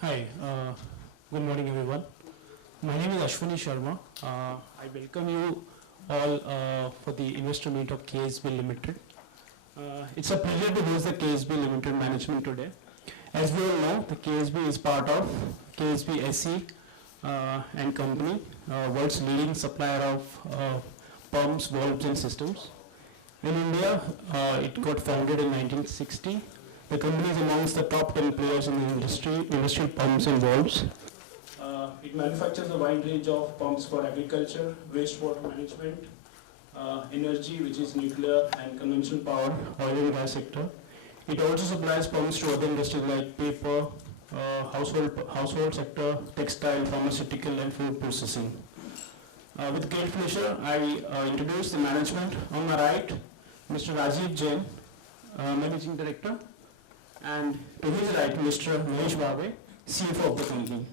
Hi, good morning everyone. My name is Ashwani Sharma. I welcome you all for the investor meet of KSB Limited. It's a pleasure to host the KSB Limited management today. As we all know, the KSB is part of KSB SE and company, world's leading supplier of pumps, valves and systems. In India, it got founded in 1960. The company is amongst the top 10 players in the industrial pumps and valves. It manufactures a wide range of pumps for agriculture, wastewater management, energy, which is nuclear and conventional power, oil and gas sector. It also supplies pumps to other industries like paper, household sector, textile, pharmaceutical and food processing. With great pleasure, I introduce the management. On my right, Mr. Rajiv Jain, Managing Director, and to his right, Mr. Mahesh Bhave, CFO of the company.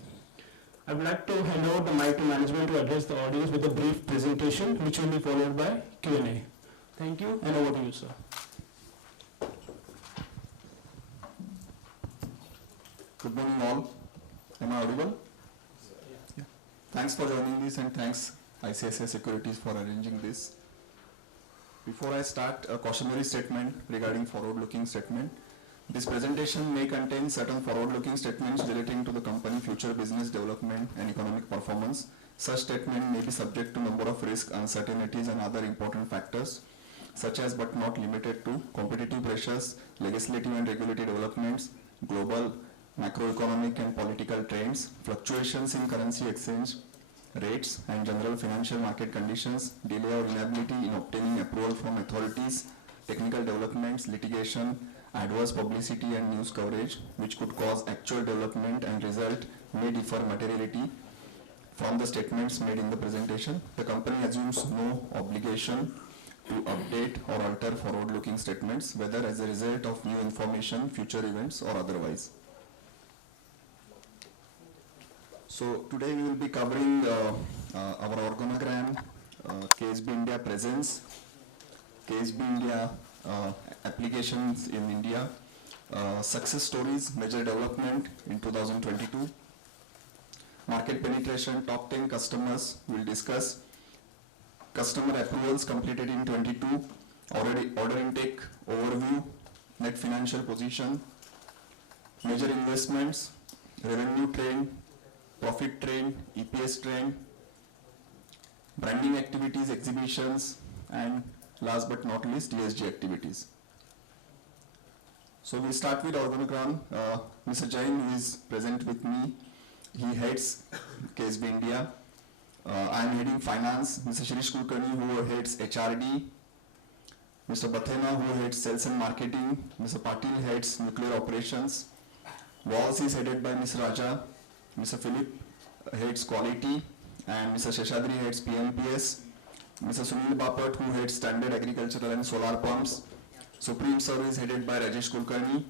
I would like to hand over the mic to management to address the audience with a brief presentation, which will be followed by Q&A. Thank you, and over to you, sir. Good morning, all. Am I audible? Yeah. Thanks for joining this, and thanks ICICI Securities for arranging this. Before I start, a cautionary statement regarding forward-looking statement. This presentation may contain certain forward-looking statements relating to the company future business development and economic performance. Such statement may be subject to number of risks, uncertainties and other important factors, such as but not limited to competitive pressures, legislative and regulatory developments, global macroeconomic and political trends, fluctuations in currency exchange rates and general financial market conditions, delay or inability in obtaining approval from authorities, technical developments, litigation, adverse publicity and news coverage, which could cause actual development and result may differ materially from the statements made in the presentation. The company assumes no obligation to update or alter forward-looking statements, whether as a result of new information, future events, or otherwise. So today we will be covering our organogram, KSB India presence, KSB India applications in India, success stories, major development in 2022, market penetration, top 10 customers we'll discuss, customer approvals completed in 22, order intake overview, net financial position, major investments, revenue trend, profit trend, EPS trend, branding activities, exhibitions, and last but not least, ESG activities. So we'll start with organogram. Mr. Jain, who is present with me, he heads KSB India. I am heading finance. Mr. Shirish Kulkarni, who heads HRD. Mr. Bathena, who heads sales and marketing. Mr. Patil heads nuclear operations. Walls is headed by Ms. Raja. Mr. Philip heads quality. And Mr. Sheshadri heads PMPS. Mr. Sunil Bapat, who heads standard agricultural and solar pumps. Supreme Service headed by Rajesh Kulkarni.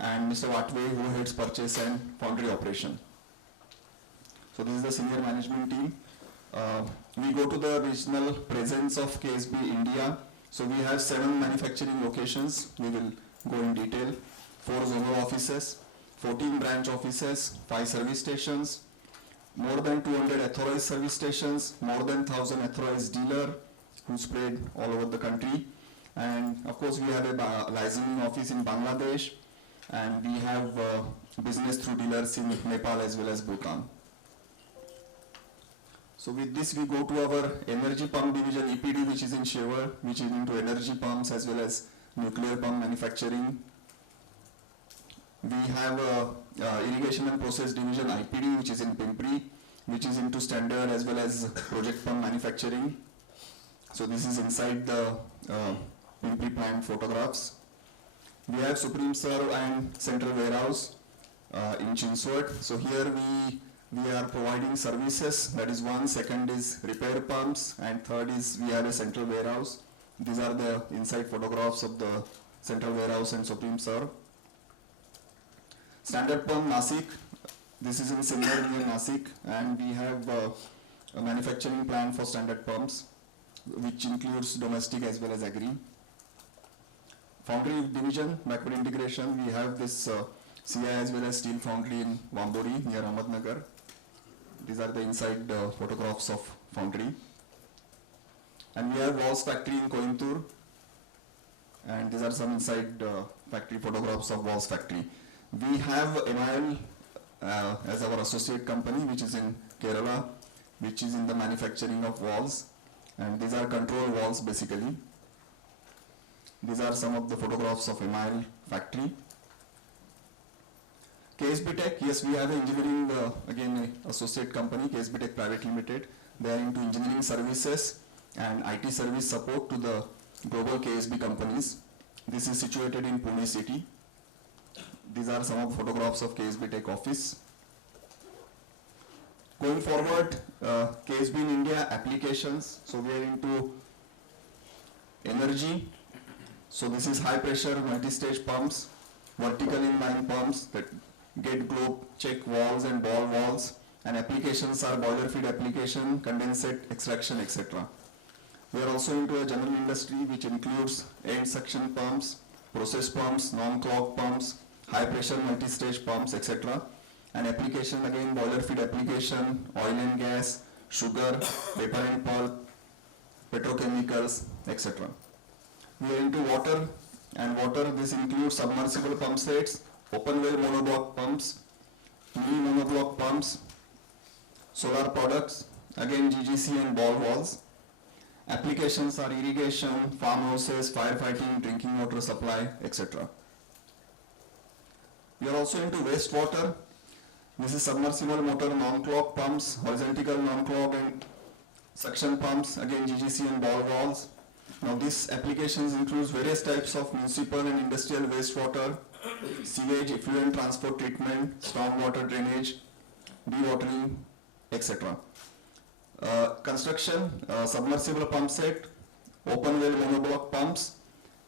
And Mr. Watwe, who heads purchase and foundry operation. So this is the senior management team. We go to the regional presence of KSB India. So we have 7 manufacturing locations. We will go in detail. 4 zonal offices, 14 branch offices, 5 service stations, more than 200 authorized service stations, more than 1,000 authorized dealer who spread all over the country. And of course we have a licensing office in Bangladesh, and we have business through dealers in Nepal as well as Bhutan. So with this we go to our energy pump division EPD, which is in Shevar, which is into energy pumps as well as nuclear pump manufacturing. We have irrigation and process division IPD, which is in Pimpri, which is into standard as well as project pump manufacturing. So this is inside the Pimpri plant photographs. We have Supreme Serve and Central Warehouse in Chinswat. So here we are providing services. That is one. Second is repair pumps, and third is we have a central warehouse. These are the inside photographs of the central warehouse and Supreme Serve. Standard pump Nasik. This is in Singar near Nasik, and we have a manufacturing plant for standard pumps, which includes domestic as well as agri. Foundry division, backward integration, we have this CI as well as steel foundry in Wambori near Ahmednagar. These are the inside photographs of foundry. And we have walls factory in Coimbatore. And these are some inside factory photographs of walls factory. We have MIL as our associate company, which is in Kerala, which is in the manufacturing of walls. And these are control walls basically. These are some of the photographs of MIL factory. KSB Tech, yes, we have an engineering, again, a associate company, KSB Tech Private Limited. They are into engineering services and IT service support to the global KSB companies. This is situated in Pune city. These are some of the photographs of KSB Tech office. Going forward, KSB in India applications. So we are into energy. So this is high pressure multi-stage pumps, vertical inline pumps that get globe check valves and ball valves, and applications are boiler feed application, condensate extraction, etc. We are also into a general industry which includes end suction pumps, process pumps, non-clog pumps, high pressure multi-stage pumps, etc. And application again boiler feed application, oil and gas, sugar, paper and pulp, petrochemicals, etc. We are into water, and water, this includes submersible pump sets, open well monoblock pumps, mini monoblock pumps, solar products, again GGC and ball valves. Applications are irrigation, farmhouses, firefighting, drinking water supply, etc. We are also into wastewater. This is submersible motor non-clog pumps, horizontal non-clog and suction pumps, again GGC and ball valves. Now these applications includes various types of municipal and industrial wastewater, sewage, effluent transport treatment, stormwater drainage, dewatering, etc. Construction, submersible pump set, open well monoblock pumps,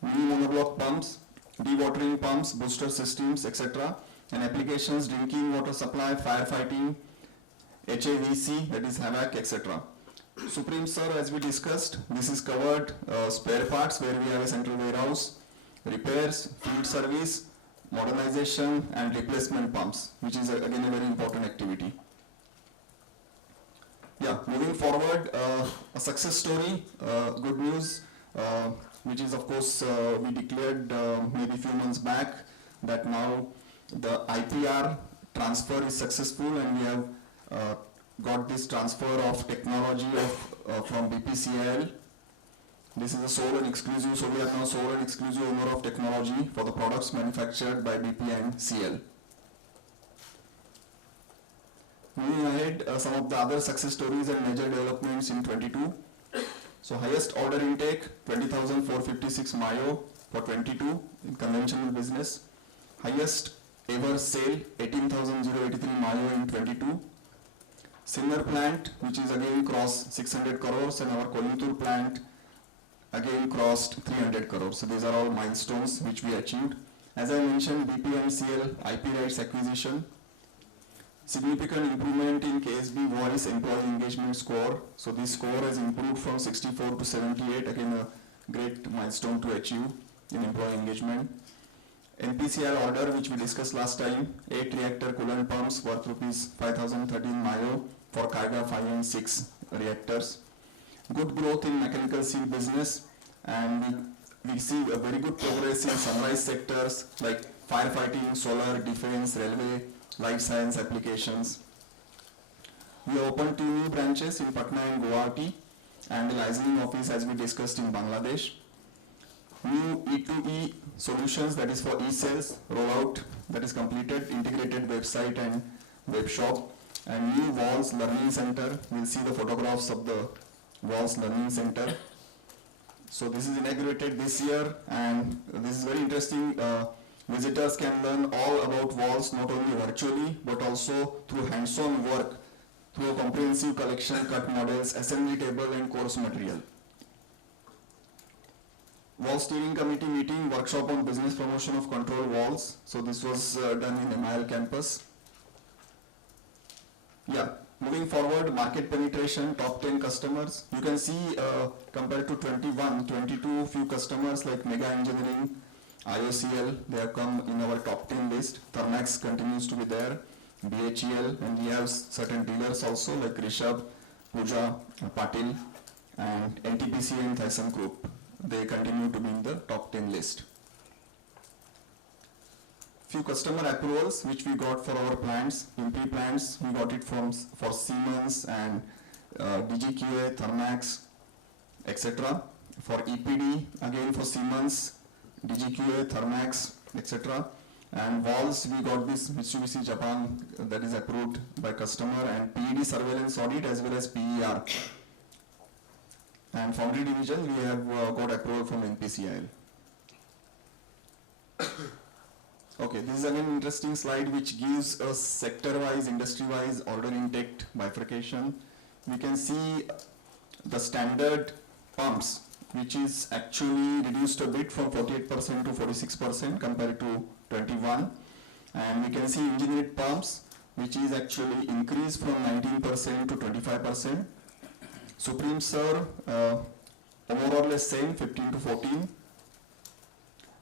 mini monoblock pumps, dewatering pumps, booster systems, etc. And applications, drinking water supply, firefighting, HAVC, that is HAVAC, etc. Supreme Sir, as we discussed, this is covered spare parts where we have a central warehouse, repairs, field service, modernization and replacement pumps, which is again a very important activity. Yeah, moving forward, a success story, good news, which is of course we declared maybe a few months back that now the IPR transfer is successful, and we have got this transfer of technology from BPCL. This is a sole and exclusive, so we are now sole and exclusive owner of technology for the products manufactured by BP and CL. Moving ahead, some of the other success stories and major developments in 22. So highest order intake 20,456 Mayo for 22 in conventional business. Highest ever sale 18,083 Mayo in 22. Sinnar plant, which is again crossed 600 crores, and our Coimbatore plant again crossed 300 crores. So these are all milestones which we achieved. As I mentioned, BP and CL IP rights acquisition. Significant improvement in KSB voice employee engagement score. So this score has improved from 64 to 78. Again, a great milestone to achieve in employee engagement. NPCL order, which we discussed last time, 8 reactor coolant pumps worth rupees 5,013 Mayo for Kaiga 5 and 6 reactors. Good growth in mechanical seal business, and we see a very good progress in sunrise sectors like firefighting, solar, defense, railway, life science applications. We opened 2 new branches in Patna and Guwahati, and the licensing office, as we discussed, in Bangladesh. New E2E solutions, that is for e-sales rollout, that is completed, integrated website and web shop, and new Walls Learning Center. We'll see the photographs of the Walls Learning Center. So this is inaugurated this year, and this is very interesting. Visitors can learn all about walls, not only virtually, but also through hands-on work, through a comprehensive collection, cut models, assembly table and course material. Wall Steering Committee meeting, workshop on business promotion of control walls. So this was done in MIL campus. Yeah, moving forward, market penetration, top 10 customers. You can see compared to 21, 22, few customers like Mega Engineering, IOCL, they have come in our top 10 list. Thermax continues to be there. BHEL, and we have certain dealers also like Rishabh, Pooja, Patil, and NTPC and Thyssen Group. They continue to be in the top 10 list. Few customer approvals which we got for our plants, MP plants, we got it for Siemens and DGQA, Thermax, etc. For EPD, again for Siemens, DGQA, Thermax, etc. And valves, we got this Mitsubishi Japan that is approved by customer, and PED surveillance audit as well as PER. And foundry division, we have got approval from NPCIL. Okay, this is again an interesting slide which gives us sector-wise, industry-wise order intake bifurcation. We can see the standard pumps, which is actually reduced a bit from 48% to 46% compared to 21. And we can see engineered pumps, which is actually increased from 19% to 25%. Supreme Sir, more or less same, 15 to 14.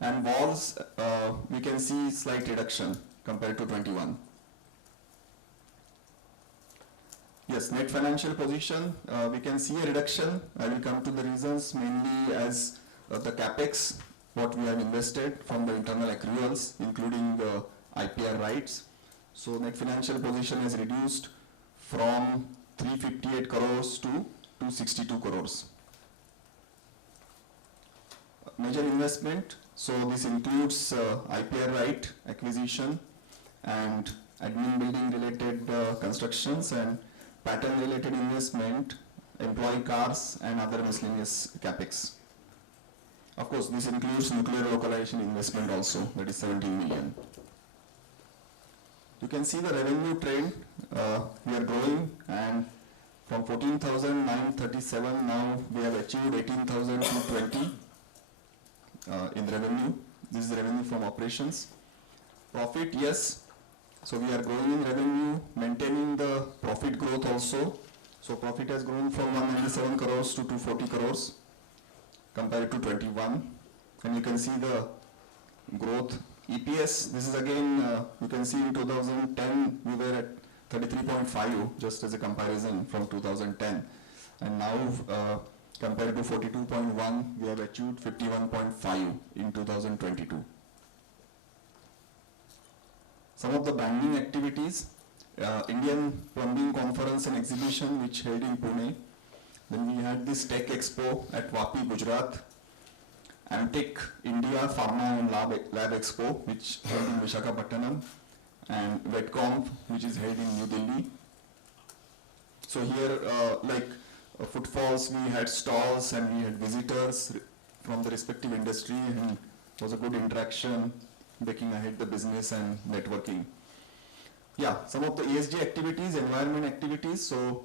And valves, we can see slight reduction compared to 21. Yes, net financial position, we can see a reduction. I will come to the reasons, mainly as the capex, what we have invested from the internal accruals, including the IPR rights. So net financial position is reduced from 358 crores to 262 crores. Major investment, so this includes IPR right acquisition and admin building related constructions and pattern related investment, employee cars and other miscellaneous capex. Of course, this includes nuclear localization investment also, that is 17 million. You can see the revenue trend, we are growing, and from 14,937 now we have achieved 18,220 in revenue. This is the revenue from operations. Profit, yes. So we are growing in revenue, maintaining the profit growth also. So profit has grown from 197 crores to 240 crores compared to 21. And you can see the growth. EPS, this is again, you can see in 2010 we were at 33.5 just as a comparison from 2010. And now compared to 42.1, we have achieved 51.5 in 2022. Some of the branding activities, Indian Plumbing Conference and Exhibition which held in Pune. Then we had this Tech Expo at Vapi, Gujarat. Amtech India Pharma and Lab Expo which held in Visakhapatnam. And VetConf which is held in New Delhi. So here footfalls, we had stalls and we had visitors from the respective industry, and it was a good interaction, making ahead the business and networking. Yeah, some of the ESG activities, environment activities. So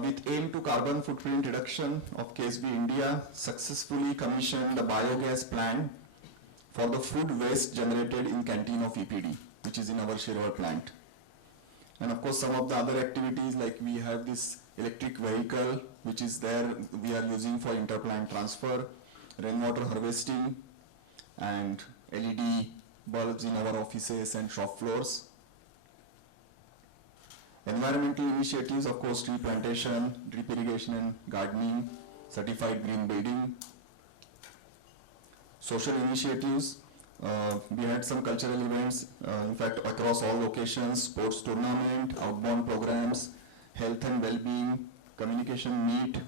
with aim to carbon footprint reduction of KSB India, successfully commissioned the biogas plant for the food waste generated in canteen of EPD, which is in our Shirwar plant. And of course, some of the other activities, like we have this electric vehicle, which is there, we are using for interplant transfer, rainwater harvesting, and LED bulbs in our offices and shop floors. Environmental initiatives, of course, tree plantation, drip irrigation and gardening, certified green building. Social initiatives, we had some cultural events, in fact, across all locations, sports tournament, outbound programs, health and well-being, communication meet,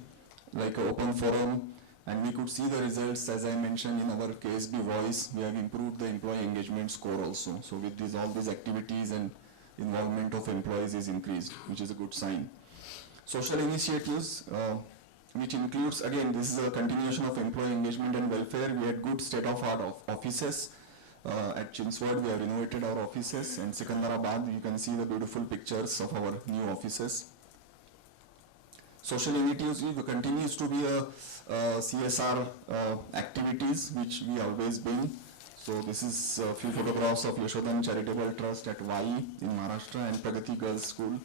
like an open forum, and we could see the results, as I mentioned in our KSB voice, we have improved the employee engagement score also. So with all these activities and involvement of employees is increased, which is a good sign. Social initiatives, which includes, again, this is a continuation of employee engagement and welfare. We had good state-of-art offices. At Chinswad, we have renovated our offices, and Sikandarabad, you can see the beautiful pictures of our new offices. Social initiatives continues to be a CSR activities, which we always been. So this is a few photographs of Yashodan Charitable Trust at Vai in Maharashtra and Pragati Girls School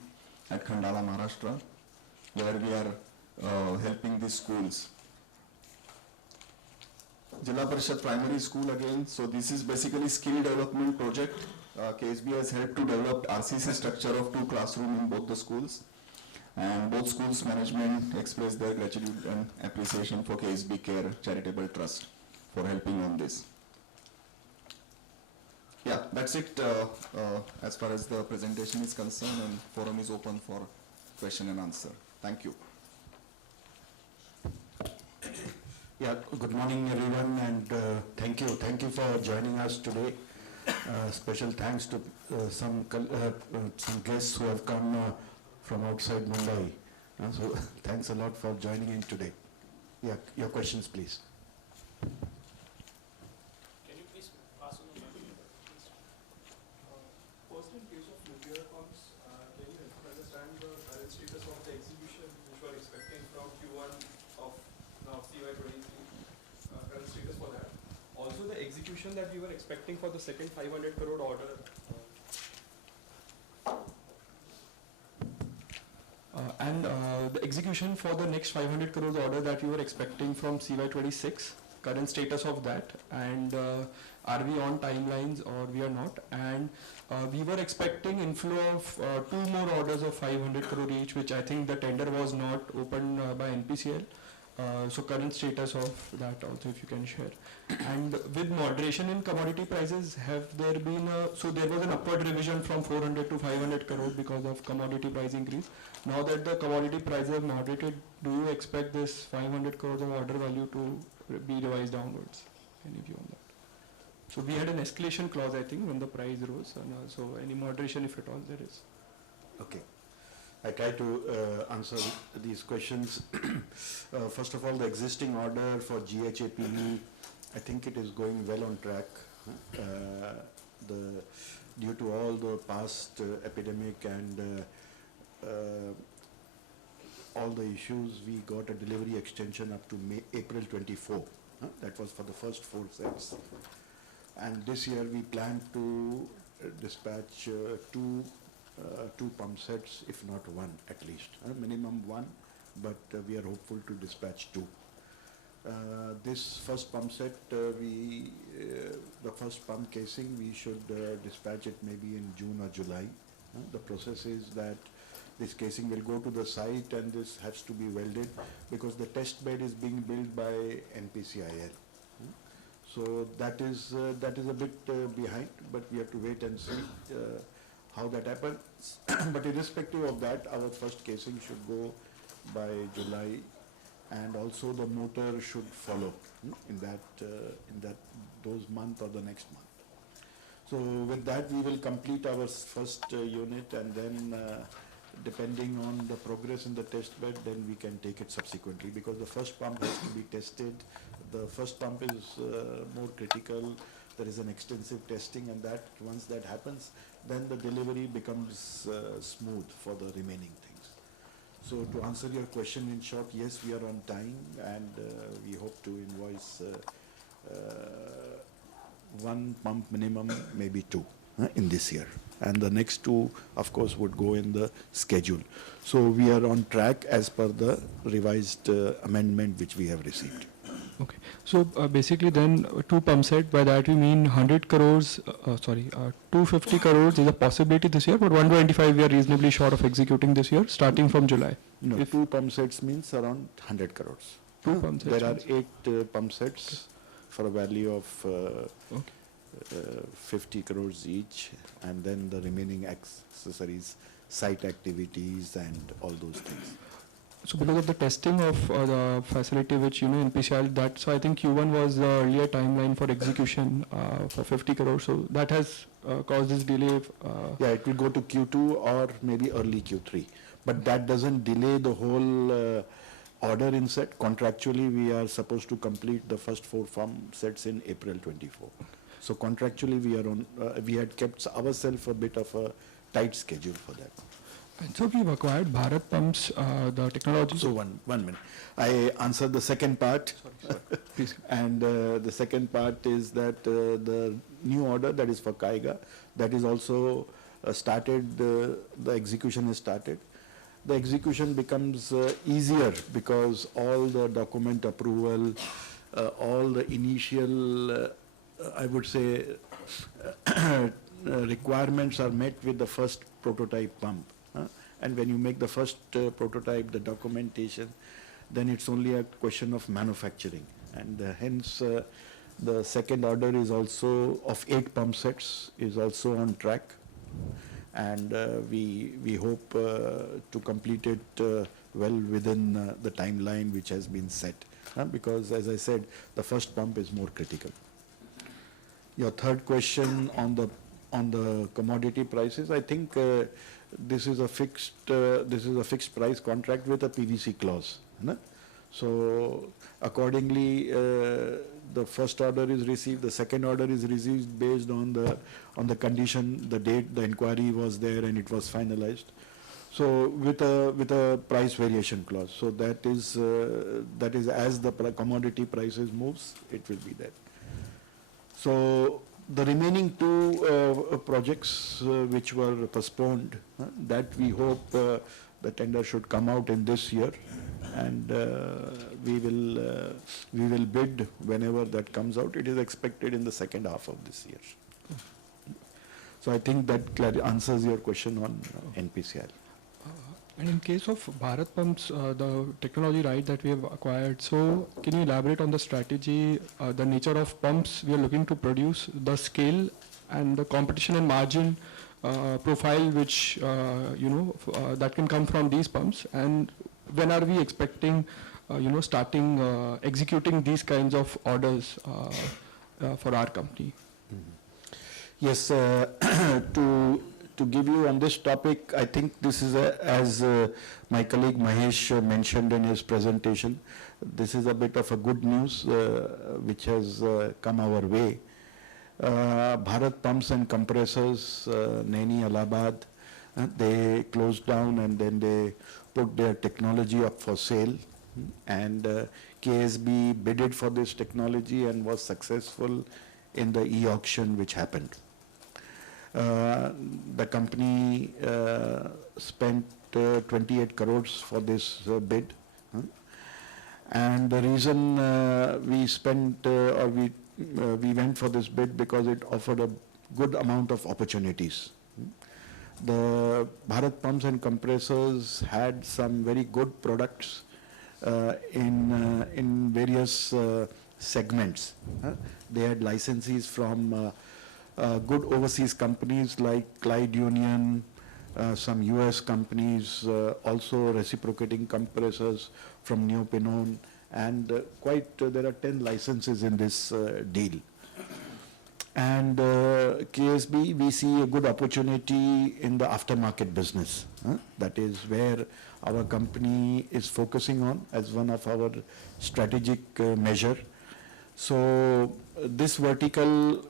at Khandala, Maharashtra, where we are helping these schools. Jilla Parishad Primary School again. So this is basically skill development project. KSB has helped to develop RCC structure of 2 classrooms in both the schools. And both schools management express their gratitude and appreciation for KSB Care Charitable Trust for helping on this. Yeah, that's it as far as the presentation is concerned, and forum is open for question and answer. Thank you. Yeah, good morning everyone, and thank you for joining us today. Special thanks to some guests who have come from outside Mumbai. So thanks a lot for joining in today. Yeah, your questions please. Can you please pass on the mic? First, in case of nuclear pumps, can you help us understand the current status of the execution which we are expecting from Q1 of now CY23? Current status for that. Also, the execution that we were expecting for the second 500 crore order. And the execution for the next 500 crores order that we were expecting from CY26, current status of that, and are we on timelines or we are not? And we were expecting inflow of 2 more orders of 500 crore each, which I think the tender was not opened by NPCL. So current status of that also, if you can share. And with moderation in commodity prices, have there been so there was an upward revision from 400 to 500 crore because of commodity price increase. Now that the commodity prices have moderated, do you expect this 500 crores of order value to be revised downwards? Any view on that? So we had an escalation clause, I think, when the price rose, and also any moderation, if at all there is. Okay. I try to answer these questions. First of all, the existing order for GHAPV, I think it is going well on track. Due to all the past epidemic and all the issues, we got a delivery extension up to April 24. That was for the first 4 sets. And this year we plan to dispatch two pump sets, if not 1 at least. Minimum 1, but we are hopeful to dispatch 2. This first pump set, the first pump casing, we should dispatch it maybe in June or July. The process is that this casing will go to the site and this has to be welded because the test bed is being built by NPCIL. So that is a bit behind, but we have to wait and see how that happens. But irrespective of that, our first casing should go by July, and also the motor should follow in those month or the next month. So with that, we will complete our first unit, and then depending on the progress in the test bed, then we can take it subsequently, because the first pump has to be tested. The first pump is more critical. There is an extensive testing, and that once that happens, then the delivery becomes smooth for the remaining things. So to answer your question in short, yes, we are on time, and we hope to invoice 1 pump minimum, maybe 2 in this year. And the next 2, of course, would go in the schedule. So we are on track as per the revised amendment which we have received. Okay. So basically then 2 pump set, by that we mean 100 crores, 250 crores is a possibility this year, but 125 we are reasonably short of executing this year, starting from July. No, if 2 pump sets means around 100 crores. 2 pump sets. There are 8 pump sets for a value of 50 crores each, and then the remaining accessories, site activities and all those things. So because of the testing of the facility which, NPCL, that, so I think Q1 was the earlier timeline for execution for 50 crores. So that has caused this delay. Yeah, it will go to Q2 or maybe early Q3. But that doesn't delay the whole order in set. Contractually, we are supposed to complete the first 4 pump sets in April 24. So contractually, we are on. We had kept ourselves a bit of a tight schedule for that. And so we've acquired Bharat Pumps, the technology. So one minute. I answered the second part. Sorry. Please. And the second part is that the new order that is for Kaiga, that is also started, the execution is started. The execution becomes easier because all the document approval all the initial, I would say, requirements are met with the first prototype pump. And when you make the first prototype, the documentation, then it's only a question of manufacturing. And hence, the second order is also of 8 pump sets is also on track. And we hope to complete it well within the timeline which has been set. Because as I said, the first pump is more critical. Your third question on the commodity prices, I think this is a fixed price contract with a PVC clause. So accordingly, the first order is received, the second order is received based on the condition, the date the inquiry was there and it was finalized. So with a price variation clause. So that is as the commodity prices moves, it will be there. So the remaining 2 projects which were postponed, that we hope the tender should come out in this year, and we will bid whenever that comes out. It is expected in the second half of this year. So I think that answers your question on NPCIL. And in case of Bharat Pumps, the technology right that we have acquired, so can you elaborate on the strategy, the nature of pumps we are looking to produce, the scale and the competition and margin profile which, that can come from these pumps, and when are we expecting, starting executing these kinds of orders for our company? Yes, to give you on this topic, I think this is as my colleague Mahesh mentioned in his presentation, this is a bit of a good news which has come our way. Bharat Pumps and Compressors, Naini, Allahabad, they closed down and then they put their technology up for sale, and KSB bidded for this technology and was successful in the e-auction which happened. The company spent 28 crores for this bid, and the reason we spent we went for this bid because it offered a good amount of opportunities. The Bharat Pumps and Compressors had some very good products in various segments. They had licensees from good overseas companies like Clyde Union, some US companies, also reciprocating compressors from Neopinon, and there are 10 licenses in this deal. And KSB, we see a good opportunity in the aftermarket business. That is where our company is focusing on as one of our strategic measure. So this vertical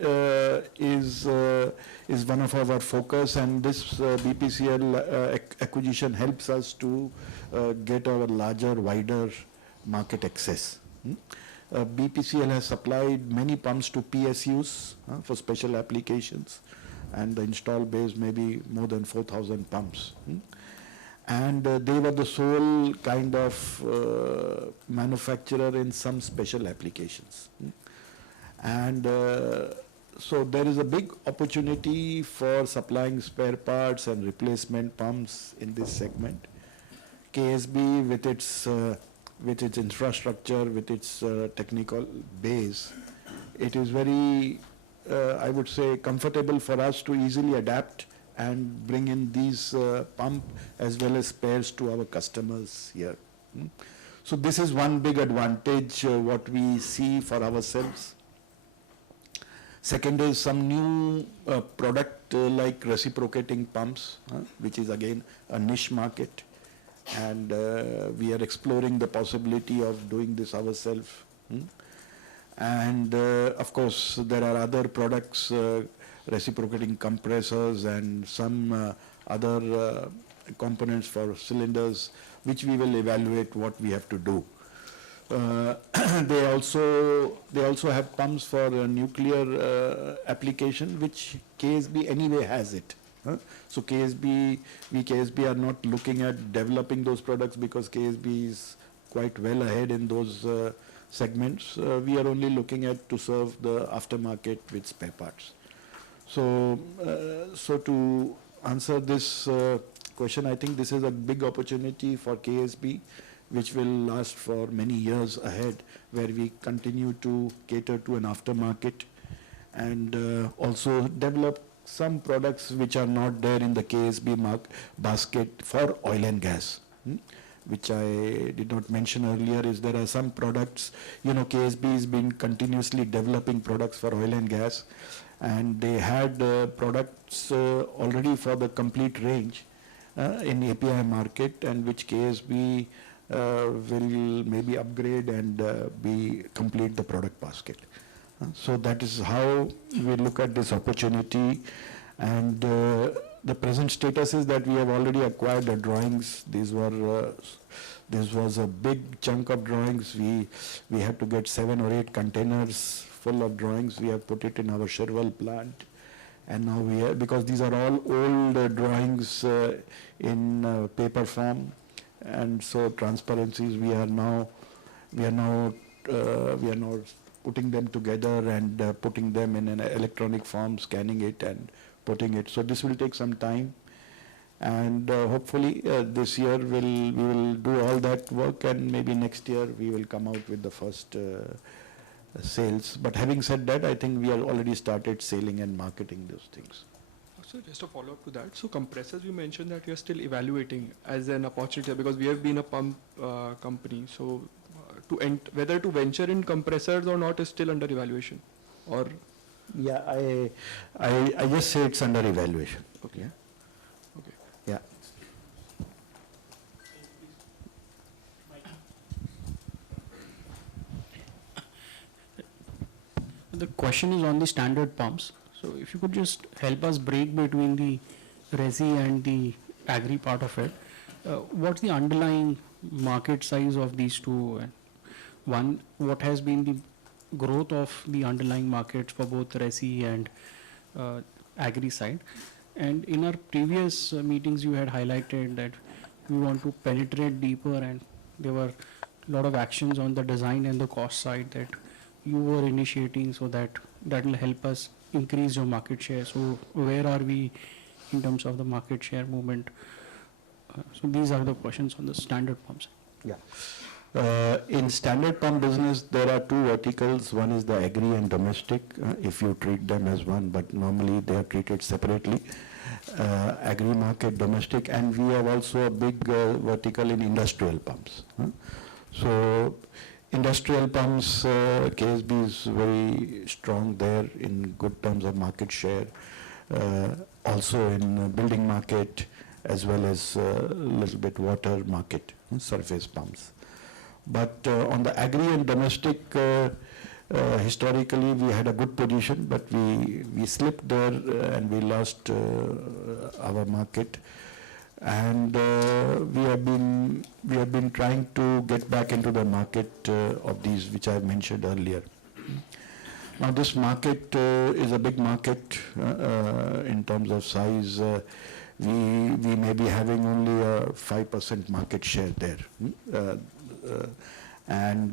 is one of our focus, and this BPCL acquisition helps us to get our larger, wider market access. BPCL has supplied many pumps to PSUs for special applications, and the install base may be more than 4,000 pumps. And they were the sole kind of manufacturer in some special applications. And so there is a big opportunity for supplying spare parts and replacement pumps in this segment. KSB, with its infrastructure, with its technical base, it is very, I would say, comfortable for us to easily adapt and bring in these pump as well as spares to our customers here. So this is one big advantage what we see for ourselves. Second is some new product like reciprocating pumps, which is again a niche market, and we are exploring the possibility of doing this ourselves. And of course there are other products, reciprocating compressors and some other components for cylinders, which we will evaluate what we have to do. They also have pumps for nuclear application, which KSB anyway has it. So KSB are not looking at developing those products because KSB is quite well ahead in those segments, we are only looking at to serve the aftermarket with spare parts. So, so to answer this question, I think this is a big opportunity for KSB, which will last for many years ahead, where we continue to cater to an aftermarket and also develop some products which are not there in the KSB basket for oil and gas. Which I did not mention earlier is there are some products, KSB has been continuously developing products for oil and gas, and they had products already for the complete range in API market, and which KSB will maybe upgrade and complete the product basket. So that is how we look at this opportunity, and the present status is that we have already acquired the drawings. This was a big chunk of drawings. We had to get 7 or 8 containers full of drawings. We have put it in our Sherwell plant, and now we have, because these are all old drawings in paper form, and so transparencies we are now putting them together and putting them in an electronic form, scanning it and putting it. So this will take some time, and hopefully this year we will do all that work, and maybe next year we will come out with the first sales. But having said that, I think we have already started selling and marketing those things. So just a follow-up to that. So compressors, you mentioned that you are still evaluating as an opportunity, because we have been a pump company. So whether to venture in compressors or not is still under evaluation, or? Yeah, I just say it's under evaluation. Okay. Yeah. Okay. Yeah. The question is on the standard pumps. So if you could just help us break between the resi and the agri part of it. What's the underlying market size of these two? One, what has been the growth of the underlying markets for both resi and agri side? And in our previous meetings, you had highlighted that we want to penetrate deeper, and there were a lot of actions on the design and the cost side that you were initiating, so that will help us increase your market share. So where are we in terms of the market share movement? So these are the questions on the standard pumps. Yeah. In standard pump business, there are 2 verticals. One is the agri and domestic, if you treat them as one, but normally they are treated separately. Agri market, domestic, and we have also a big vertical in industrial pumps. So industrial pumps, KSB is very strong there in good terms of market share, also in building market, as well as a little bit water market, surface pumps. But on the agri and domestic, historically we had a good position, but we slipped there and we lost our market. And we have been trying to get back into the market of these, which I mentioned earlier. Now this market is a big market in terms of size. We may be having only a 5% market share there. And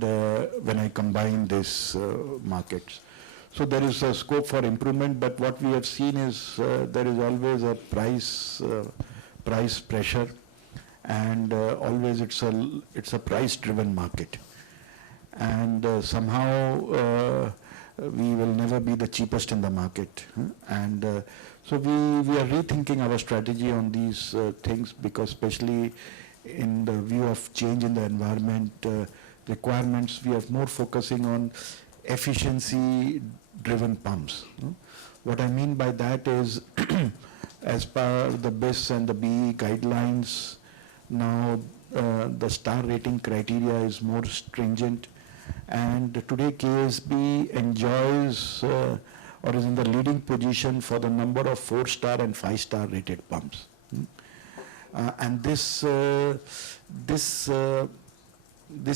when I combine these markets. So there is a scope for improvement, but what we have seen is there is always a price pressure, and always it's a price-driven market. And somehow we will never be the cheapest in the market. And so we are rethinking our strategy on these things, because especially in the view of change in the environment requirements, we are more focusing on efficiency-driven pumps. What I mean by that is, as per the BIS and the BE guidelines, now the star rating criteria is more stringent, and today KSB enjoys or is in the leading position for the number of 4-star and 5-star rated pumps. And this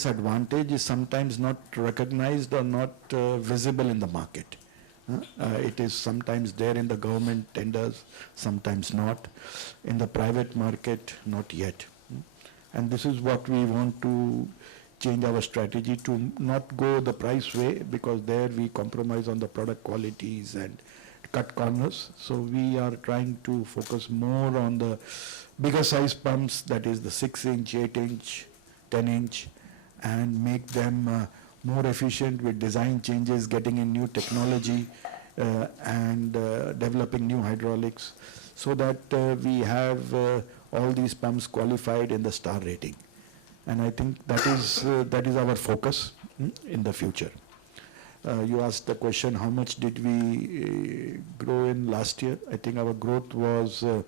advantage is sometimes not recognized or not visible in the market. It is sometimes there in the government tenders, sometimes not. In the private market, not yet. And this is what we want to change our strategy to not go the price way, because there we compromise on the product qualities and cut corners. So we are trying to focus more on the bigger size pumps, that is the 6-inch, 8-inch, 10-inch, and make them more efficient with design changes, getting in new technology, and developing new hydraulics, so that we have all these pumps qualified in the star rating. And I think that is our focus in the future. You asked the question, how much did we grow in last year? I think our growth was in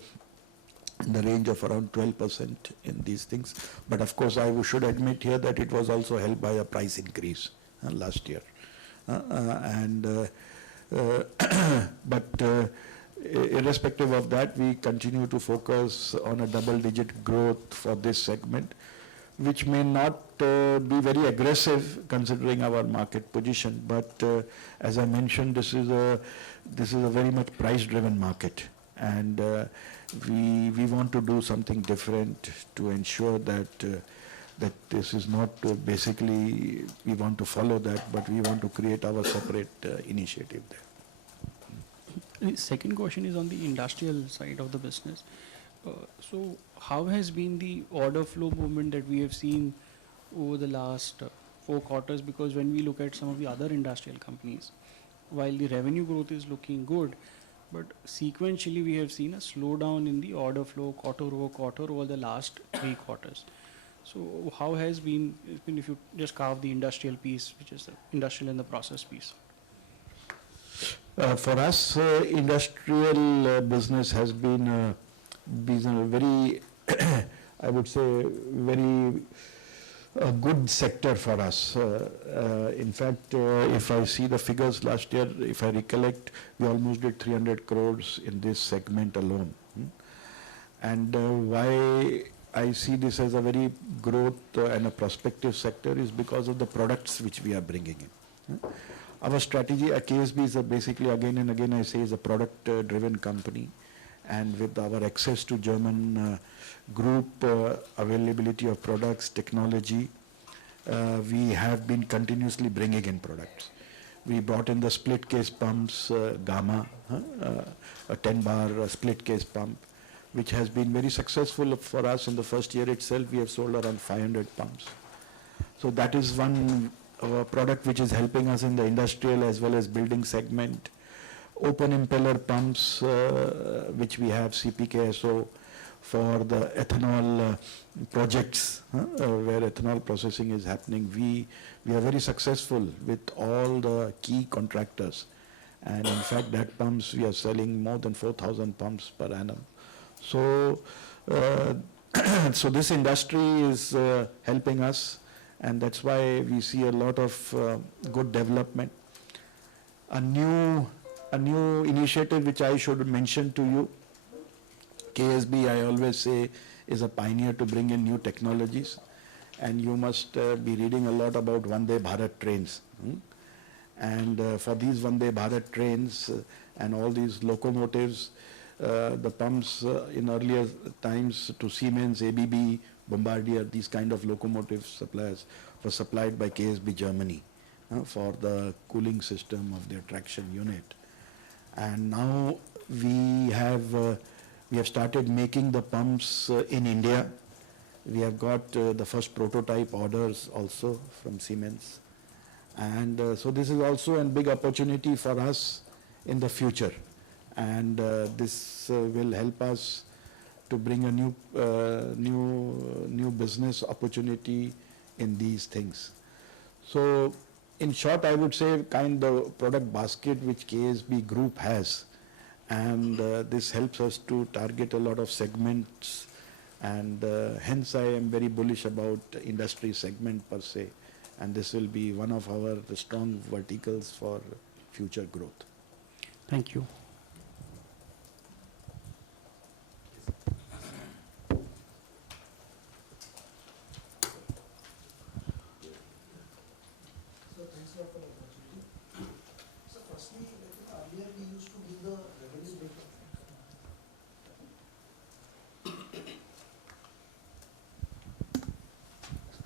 the range of around 12% in these things. But of course, I should admit here that it was also helped by a price increase last year. But irrespective of that, we continue to focus on a double-digit growth for this segment, which may not be very aggressive considering our market position. But as I mentioned, this is a very much price-driven market, and we want to do something different to ensure that this is not basically we want to follow that, but we want to create our separate initiative there. The second question is on the industrial side of the business. So how has been the order flow movement that we have seen over the last 4 quarters? Because when we look at some of the other industrial companies, while the revenue growth is looking good, but sequentially we have seen a slowdown in the order flow quarter over the last 3 quarters. So how has been, if you just carve the industrial piece, which is the industrial and the process piece? For us, industrial business has been a very, I would say, very good sector for us. In fact, if I see the figures last year, if I recollect, we almost did 300 crores in this segment alone. And why I see this as a very growth and a prospective sector is because of the products which we are bringing in. Our strategy at KSB is basically, again and again I say, is a product-driven company. And with our access to German group, availability of products, technology, we have been continuously bringing in products. We brought in the split case pumps, Gamma, a 10-bar split case pump, which has been very successful for us. In the first year itself, we have sold around 500 pumps. So that is one product which is helping us in the industrial as well as building segment. Open impeller pumps, which we have CPKSO for the ethanol projects, where ethanol processing is happening. We are very successful with all the key contractors. And in fact, that pumps, we are selling more than 4,000 pumps per annum. So, so this industry is helping us, and that's why we see a lot of good development. A new initiative which I should mention to you, KSB, I always say, is a pioneer to bring in new technologies, and you must be reading a lot about Vande Bharat trains. And for these Vande Bharat trains and all these locomotives, the pumps in earlier times to Siemens, ABB, Bombardier, these kind of locomotive suppliers were supplied by KSB Germany for the cooling system of their traction unit. And now we have started making the pumps in India. We have got the first prototype orders also from Siemens. And so this is also a big opportunity for us in the future. And this will help us to bring a new business opportunity in these things. So in short, I would say kind of product basket which KSB Group has, and this helps us to target a lot of segments, and hence I am very bullish about industry segment per se, and this will be one of our strong verticals for future growth. Thank you.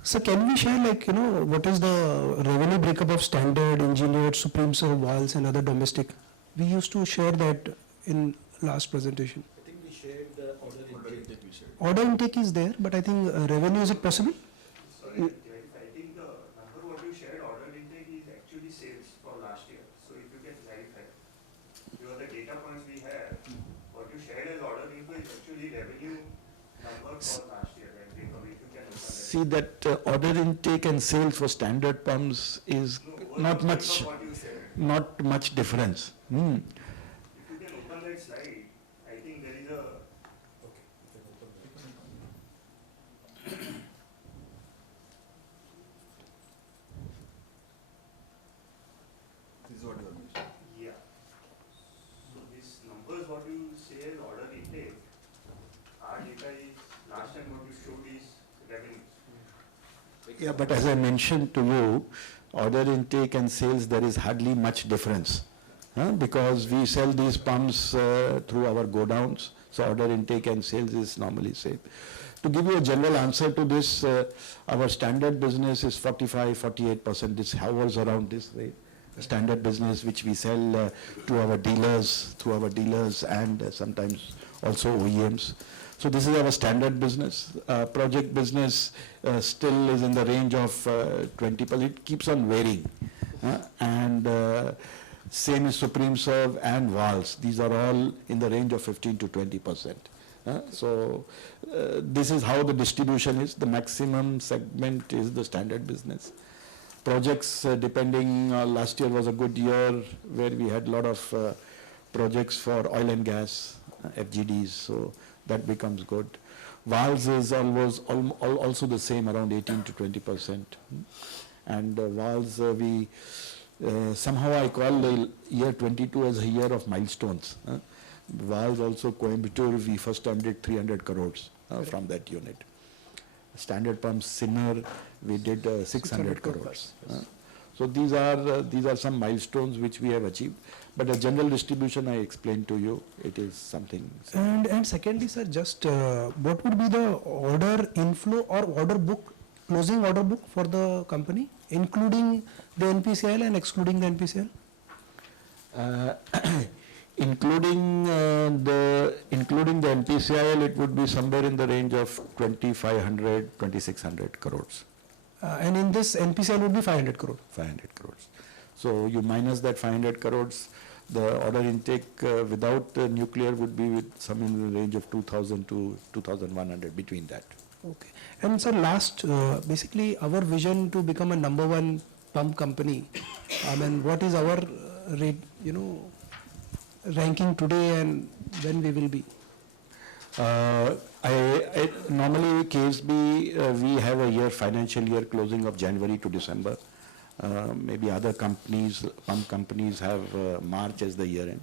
So can we share, like, what is the revenue breakup of standard, engineered, supreme serve, valves and other domestic? We used to share that in last presentation. I think we shared the order intake that we shared. Order intake is there, but I think revenue, is it possible? Sorry, I think the number what you shared, order intake, is actually sales for last year. So if you can clarify, because the data points we have, what you shared as order intake is actually revenue number for last year. Like, if you can open that. See that order intake and sales for standard pumps is No, not what much, you said. not much difference. Hmm. If you can open that slide, I think there is a. This is what you are mentioning. Yeah. So these numbers what you say as order intake, our data is, last time what you showed is revenue. Yeah, but as I mentioned to you, order intake and sales, there is hardly much difference. Because we sell these pumps through our godowns, so order intake and sales is normally same. To give you a general answer to this, our standard business is 45-48%. This hovers around this rate. The standard business which we sell to our dealers, through our dealers and sometimes also OEMs. So this is our standard business. Project business still is in the range of 20%. It keeps on varying. Same is Supreme Serve and valves. These are all in the range of 15 to 20%. This is how the distribution is. The maximum segment is the standard business. Projects, depending, last year was a good year where we had a lot of projects for oil and gas, FGDs, so that becomes good. Valves is always also the same, around 18 to 20%. And valves, somehow I call the year 22 as a year of milestones. Valves also, Coimbatore, we first time did 300 crores from that unit. Standard pumps, Sinner, we did 600 crores. So these are some milestones which we have achieved. But the general distribution I explained to you, it is something. And secondly, sir, just what would be the order inflow or order book, closing order book for the company, including the NPCIL and excluding the NPCIL? Including the NPCIL, it would be somewhere in the range of 2,500, 2,600 crores. And in this NPCIL would be 500 crore. 500 crores. So you minus that 500 crores, the order intake without nuclear would be with some in the range of 2,000 to 2,100, between that. Okay. And sir, last, basically our vision to become a number one pump company, I mean, what is our rate, ranking today and when we will be? Normally KSB, we have a financial year closing of January to December. Maybe other companies, pump companies have March as the year end.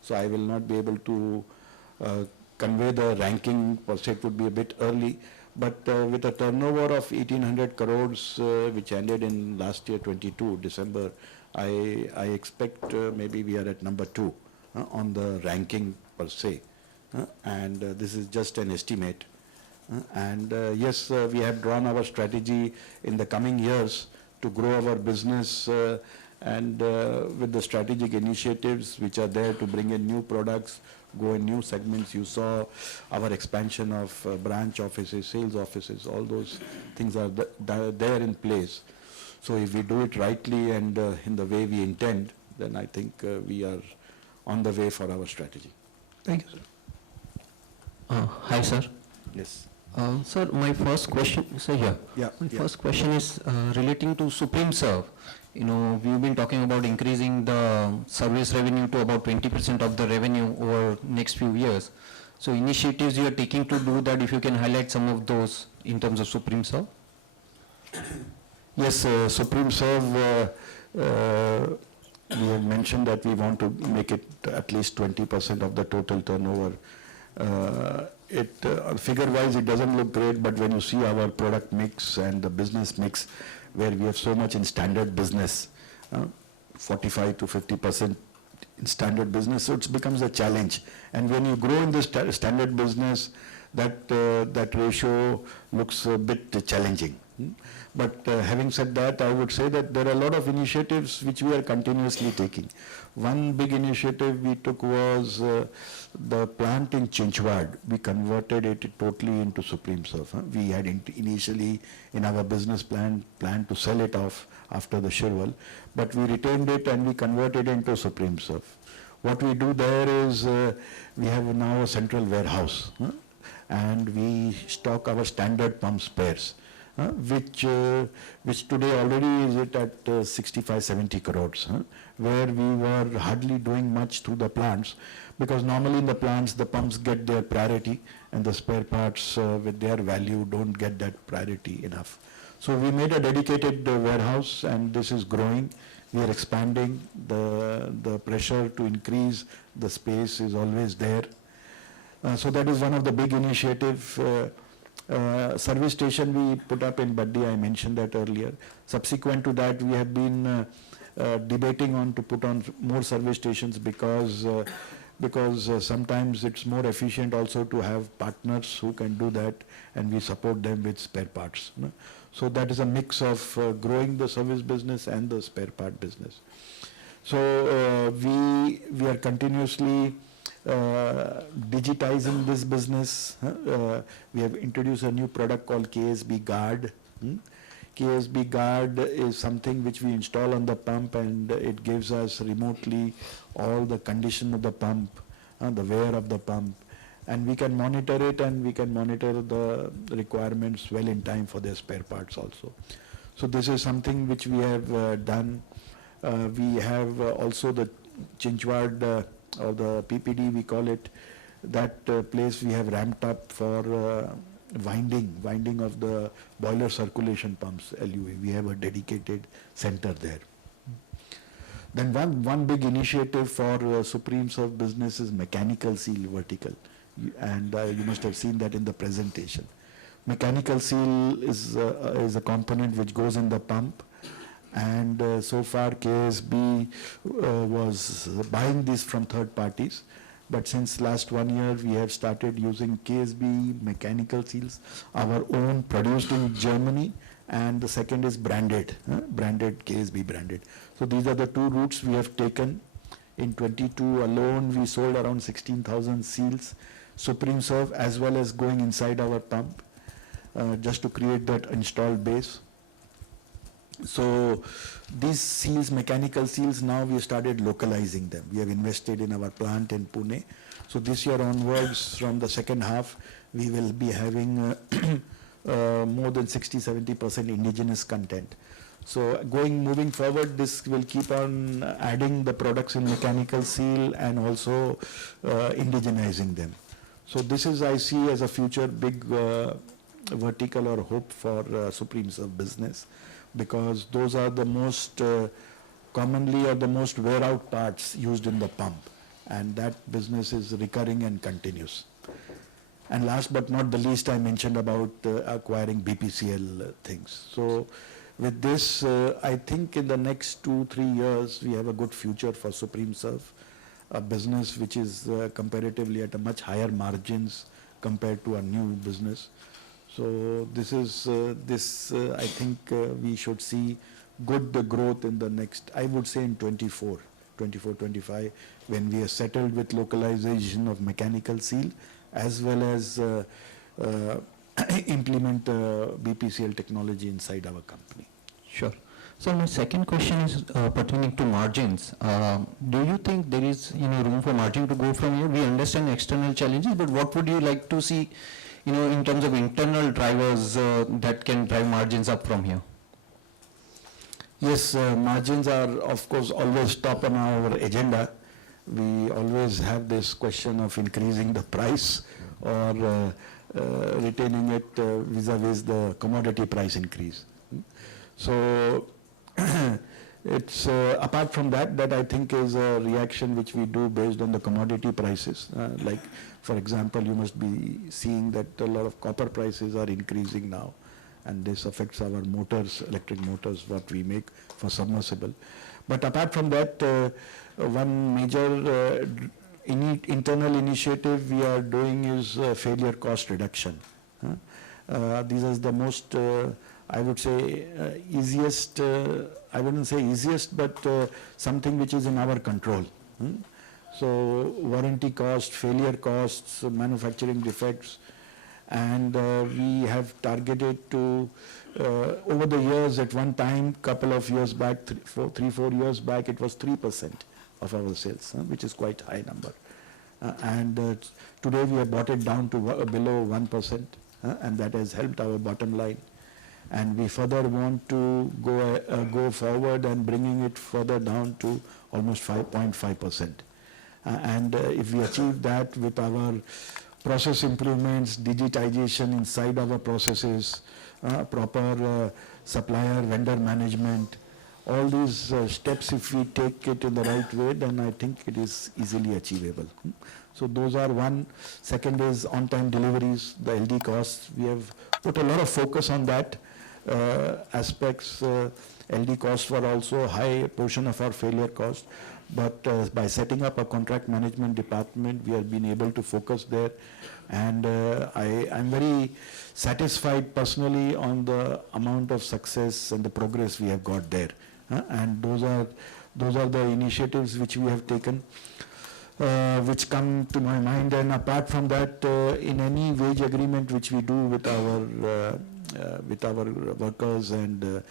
So I will not be able to convey the ranking per se, it would be a bit early. But with a turnover of 1,800 crores, which ended in last year 22 December, I expect maybe we are at number 2 on the ranking per se. And this is just an estimate. Yes, we have drawn our strategy in the coming years to grow our business and with the strategic initiatives which are there to bring in new products, go in new segments. You saw our expansion of branch offices, sales offices, all those things are there in place. So if we do it rightly and in the way we intend, then I think we are on the way for our strategy. Thank you, sir. Hi, sir. Yes. Sir, my first question, sir, here. Yeah. My first question is relating to Supreme Serve. We've been talking about increasing the service revenue to about 20% of the revenue over next few years. So initiatives you are taking to do that, if you can highlight some of those in terms of Supreme Serve? Yes, Supreme Serve, we have mentioned that we want to make it at least 20% of the total turnover. Figure-wise, it doesn't look great, but when you see our product mix and the business mix, where we have so much in standard business, 45 to 50% in standard business, so it becomes a challenge. And when you grow in this standard business, that ratio looks a bit challenging. But having said that, I would say that there are a lot of initiatives which we are continuously taking. One big initiative we took was the plant in Chinchwad. We converted it totally into Supreme Surf. We had initially in our business plan to sell it off after the Shirwal, but we retained it and we converted it into Supreme Surf. What we do there is we have now a central warehouse and we stock our standard pump spares. Which today already is it at 65-70 crores, where we were hardly doing much through the plants, because normally in the plants the pumps get their priority and the spare parts with their value don't get that priority enough. So we made a dedicated warehouse and this is growing. We are expanding. The pressure to increase the space is always there. So that is one of the big initiatives. Service station we put up in Baddi, I mentioned that earlier. Subsequent to that, we have been debating on to put on more service stations because sometimes it's more efficient also to have partners who can do that, and we support them with spare parts. So that is a mix of growing the service business and the spare part business. So we are continuously digitizing this business. We have introduced a new product called KSB Guard. KSB Guard is something which we install on the pump and it gives us remotely all the condition of the pump, the wear of the pump, and we can monitor it and we can monitor the requirements well in time for their spare parts also. So this is something which we have done. We have also the Chinchwad or the PPD we call it, that place we have ramped up for winding of the boiler circulation pumps, LUV. We have a dedicated center there. Then one big initiative for Supreme Surf business is mechanical seal vertical, and you must have seen that in the presentation. Mechanical seal is a component which goes in the pump, and so far KSB was buying this from third parties, but since last 1 year we have started using KSB mechanical seals, our own produced in Germany, and the second is branded KSB branded. So these are the two routes we have taken. In 22 alone we sold around 16,000 seals, Supreme Surf, as well as going inside our pump, just to create that installed base. So these seals, mechanical seals, now we have started localizing them. We have invested in our plant in Pune. So this year onwards, from the second half, we will be having more than 60-70% indigenous content. So moving forward, this will keep on adding the products in mechanical seal and also indigenizing them. So this is, I see, as a future big vertical or hope for Supreme Surf business, because those are the most commonly or the most wear out parts used in the pump, and that business is recurring and continuous. And last but not the least, I mentioned about acquiring BPCL things. So with this, I think in the next 2-3 years, we have a good future for Supreme Surf, a business which is comparatively at a much higher margins compared to a new business. So this is, I think we should see good growth in the next, I would say in 24, 25, when we are settled with localization of mechanical seal, as well as implement BPCL technology inside our company. Sure. So my second question is pertaining to margins. Do you think there is room for margin to go from here? We understand external challenges, but what would you like to see in terms of internal drivers that can drive margins up from here? Yes, margins are of course always top on our agenda. We always have this question of increasing the price or retaining it vis-a-vis the commodity price increase. So it's apart from that I think is a reaction which we do based on the commodity prices. Like for example, you must be seeing that a lot of copper prices are increasing now, and this affects our motors, electric motors, what we make for submersible. But apart from that, one major internal initiative we are doing is failure cost reduction. These are the most I would say, easiest, I wouldn't say easiest, but something which is in our control. So warranty cost, failure costs, manufacturing defects, and we have targeted to, over the years, at one time, couple of years back, 3-4 years back, it was 3% of our sales, which is quite high number. And today we have brought it down to below 1%, and that has helped our bottom line. And we further want to go forward and bringing it further down to almost 5.5%. And if we achieve that with our process improvements, digitization inside our processes, proper supplier vendor management, all these steps, if we take it in the right way, then I think it is easily achievable. So those are one. Second is on-time deliveries, the LD costs. We have put a lot of focus on that aspects. LD costs were also a high portion of our failure cost. But by setting up a contract management department, we have been able to focus there. And I'm very satisfied personally on the amount of success and the progress we have got there. And those are the initiatives which we have taken, which come to my mind. And apart from that, in any wage agreement which we do with our workers and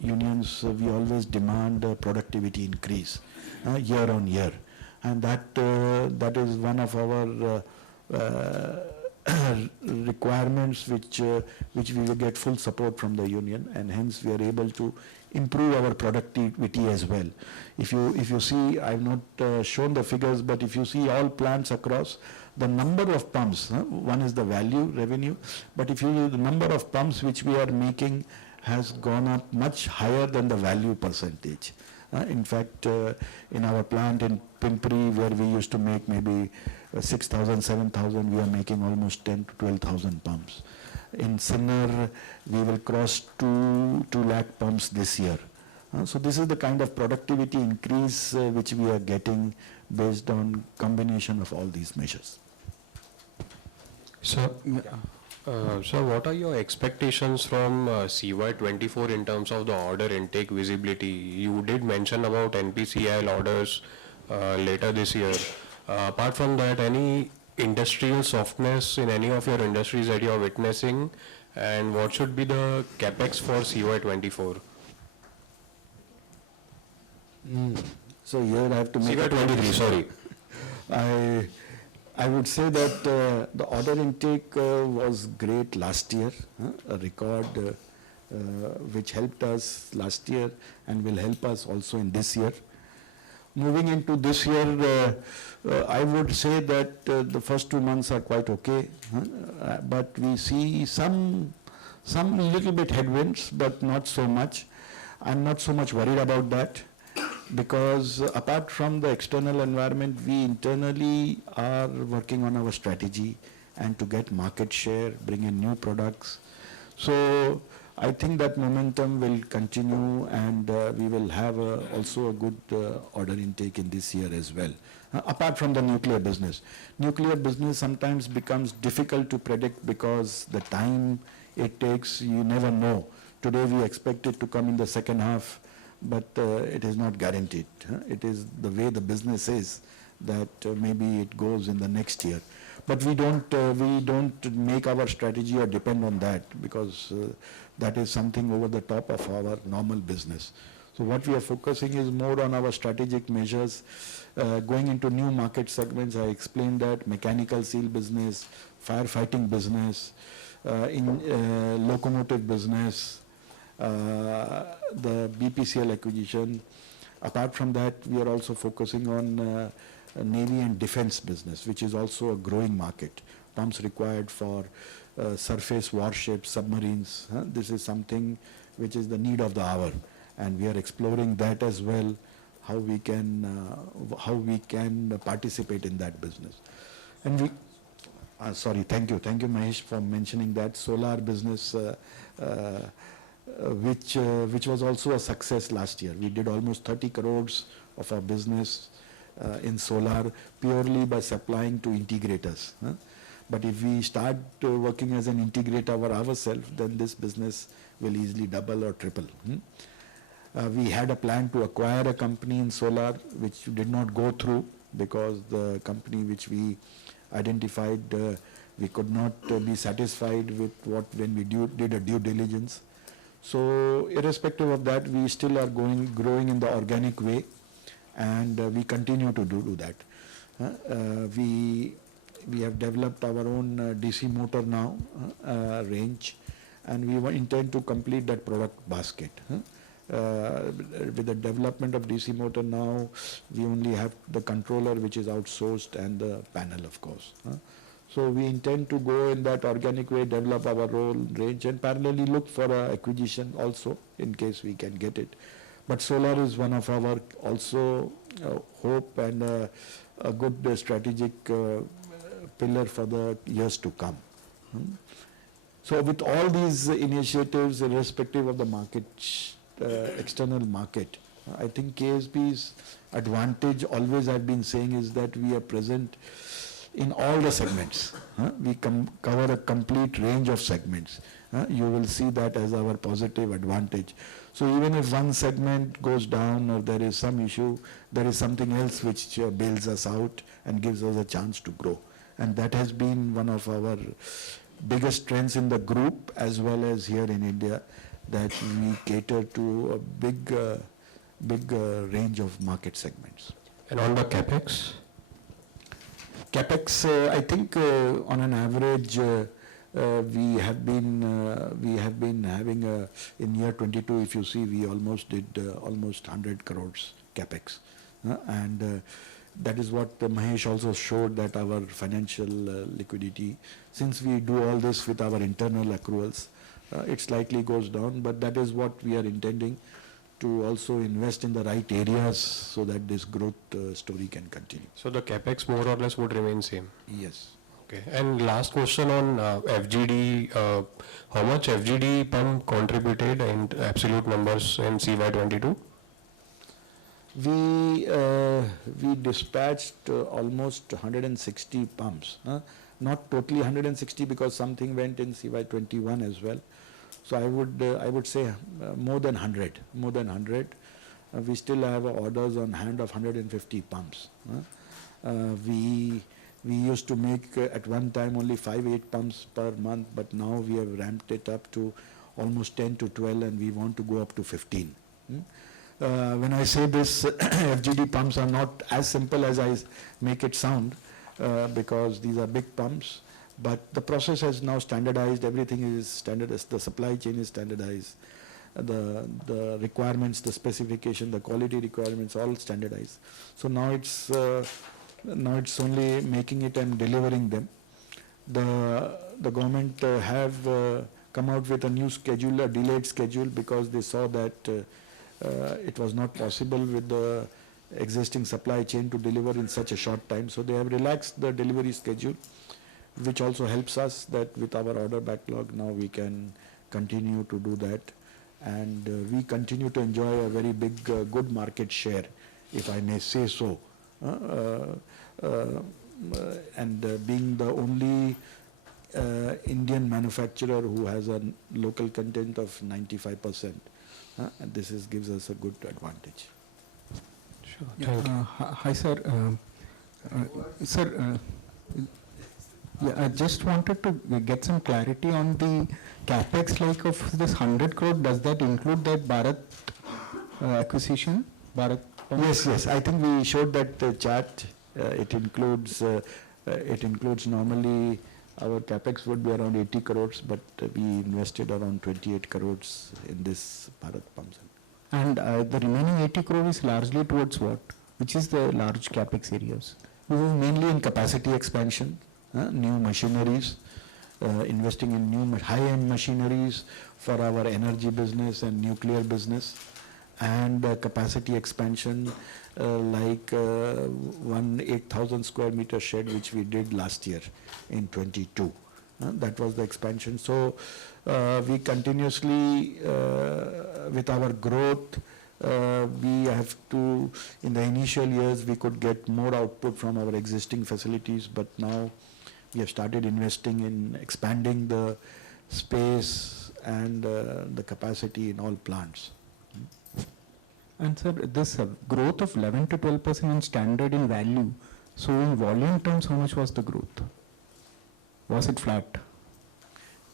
unions, we always demand productivity increase year on year, and that is one of our requirements which we will get full support from the union, and hence we are able to improve our productivity as well. If you see, I have not shown the figures, but if you see all plants across, the number of pumps, one is the value, revenue, but if you the number of pumps which we are making has gone up much higher than the value percentage. In fact, in our plant in Pimpri, where we used to make maybe 6,000, 7,000, we are making almost 10 to 12,000 pumps. In Sinnar, we will cross 2 lakh pumps this year. So this is the kind of productivity increase which we are getting based on combination of all these measures. So, what are your expectations from CY24 in terms of the order intake visibility? You did mention about NPCIL orders later this year. Apart from that, any industrial softness in any of your industries that you are witnessing, and what should be the capex for CY24? So here I have to make CY23, sorry. I would say that the order intake was great last year, a record which helped us last year and will help us also in this year. Moving into this year, I would say that the first 2 months are quite okay, but we see some little bit headwinds, but not so much. I'm not so much worried about that, because apart from the external environment, we internally are working on our strategy and to get market share, bring in new products. So I think that momentum will continue, and we will have also a good order intake in this year as well. Apart from the nuclear business. Nuclear business sometimes becomes difficult to predict because the time it takes, you never know. Today we expect it to come in the second half, but it is not guaranteed. It is the way the business is that maybe it goes in the next year. But we don't make our strategy or depend on that, because that is something over the top of our normal business. So what we are focusing is more on our strategic measures, going into new market segments. I explained that, mechanical seal business, firefighting business, in locomotive business, the BPCL acquisition. Apart from that, we are also focusing on Navy and defense business, which is also a growing market. Pumps required for surface warships, submarines. This is something which is the need of the hour, and we are exploring that as well, how we can participate in that business. And we, sorry, thank you Mahesh for mentioning that solar business, which was also a success last year. We did almost 30 crores of our business in solar purely by supplying to integrators. But if we start working as an integrator ourselves, then this business will easily double or triple. We had a plan to acquire a company in solar, which did not go through because the company which we identified, we could not be satisfied with when we did a due diligence. So irrespective of that, we still are growing in the organic way, and we continue to do that. We have developed our own DC motor now range, and we intend to complete that product basket. With the development of DC motor now, we only have the controller, which is outsourced, and the panel, of course. So we intend to go in that organic way, develop our own range, and parallelly look for acquisition also in case we can get it. But solar is one of our also hope and a good strategic pillar for the years to come. So with all these initiatives, irrespective of the market, external market, I think KSB's advantage, always I've been saying, is that we are present in all the segments. We cover a complete range of segments. You will see that as our positive advantage. So even if one segment goes down or there is some issue, there is something else which bails us out and gives us a chance to grow. And that has been one of our biggest strengths in the group as well as here in India, that we cater to a big range of market segments. And on the capex? Capex, I think on an average, we have been having in year 22. If you see, we almost did almost 100 crores capex, and that is what Mahesh also showed, that our financial liquidity, since we do all this with our internal accruals, it slightly goes down. But that is what we are intending to also invest in the right areas so that this growth story can continue. So the capex more or less would remain same? Yes. Okay. And last question on FGD. How much FGD pump contributed in absolute numbers in CY22? We dispatched almost 160 pumps. Not totally 160 because something went in CY21 as well. So I would say more than 100. We still have orders on hand of 150 pumps. We used to make at one time only 5-8 pumps per month, but now we have ramped it up to almost 10 to 12, and we want to go up to 15. When I say this, FGD pumps are not as simple as I make it sound, because these are big pumps. But the process has now standardized. Everything is standardized. The supply chain is standardized. The requirements, the specification, the quality requirements, all standardized. So now it's only making it and delivering them. The government have come out with a new schedule, a delayed schedule, because they saw that it was not possible with the existing supply chain to deliver in such a short time. So they have relaxed the delivery schedule, which also helps us that with our order backlog now we can continue to do that, and we continue to enjoy a very big good market share, if I may say so, and being the only Indian manufacturer who has a local content of 95%, and this gives us a good advantage. Sure. Yeah, hi sir. Sir, yeah, I just wanted to get some clarity on the capex, like of this 100 crore. Does that include that Bharat acquisition? Bharat? Yes. I think we showed that chart. It includes normally our capex would be around 80 crores, but we invested around 28 crores in this Bharat pumps. And the remaining 80 crore is largely towards what? Which is the large capex areas? Mainly in capacity expansion, new machineries, investing in new high-end machineries for our energy business and nuclear business, and capacity expansion like one 8,000 square meter shed which we did last year in 22. That was the expansion. So we continuously, with our growth, we have to, in the initial years we could get more output from our existing facilities, but now We have started investing in expanding the space and the capacity in all plants. And sir, this growth of 11 to 12% in standard in value, so in volume terms, how much was the growth? Was it flat?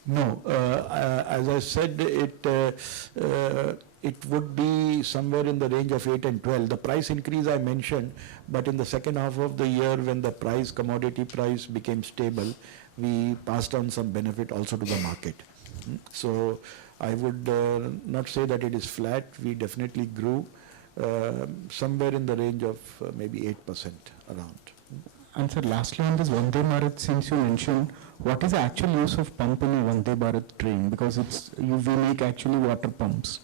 No, as I said, it would be somewhere in the range of 8 and 12. The price increase I mentioned, but in the second half of the year when the commodity price became stable, we passed on some benefit also to the market. So I would not say that it is flat. We definitely grew somewhere in the range of maybe 8% around. And sir, lastly on this Vande Bharat, since you mentioned, what is the actual use of pump in a Vande Bharat train? Because we make actually water pumps.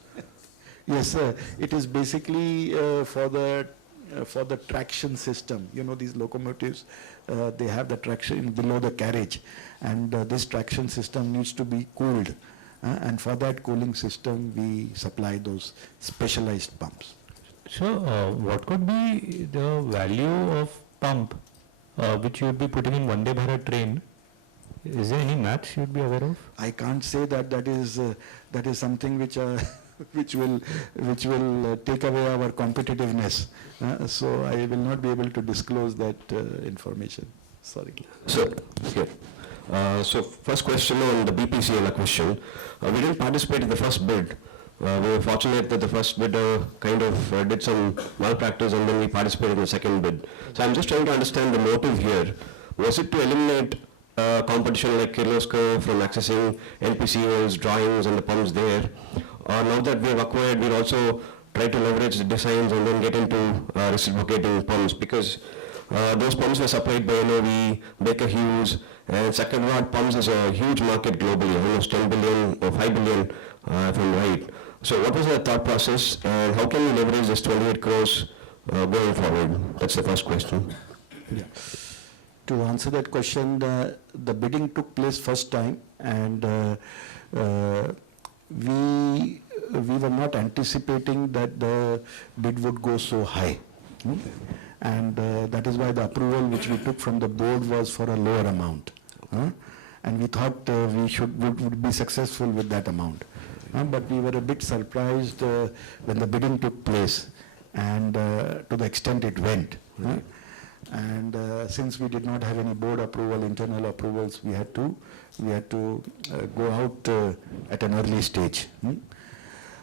Yes, sir. It is basically for the traction system. You know, these locomotives, they have the traction below the carriage, and this traction system needs to be cooled. And for that cooling system, we supply those specialized pumps. So, what could be the value of pump which you would be putting in Vande Bharat train? Is there any maths you would be aware of? I can't say that is something which which will take away our competitiveness. So I will not be able to disclose that information. Sorry. So, so first question on the BPCL acquisition. We didn't participate in the first bid. We were fortunate that the first bidder kind of did some malpractice and then we participated in the second bid. So I'm just trying to understand the motive here. Was it to eliminate competition like Kirloskar from accessing NPCL's drawings and the pumps there? Or now that we have acquired, we'll also try to leverage the designs and then get into reciprocating pumps, because those pumps were supplied by NOV, Baker Hughes, and Sakharwat pumps is a huge market globally, almost 10 billion or 5 billion if I'm right. So what was the thought process and how can we leverage this 28 crores going forward? That's the first question. Yeah. To answer that question, the bidding took place first time, and we were not anticipating that the bid would go so high. And that is why the approval which we took from the board was for a lower amount. And we thought we would be successful with that amount. But we were a bit surprised when the bidding took place and to the extent it went. And since we did not have any board approval, internal approvals, we had to go out at an early stage.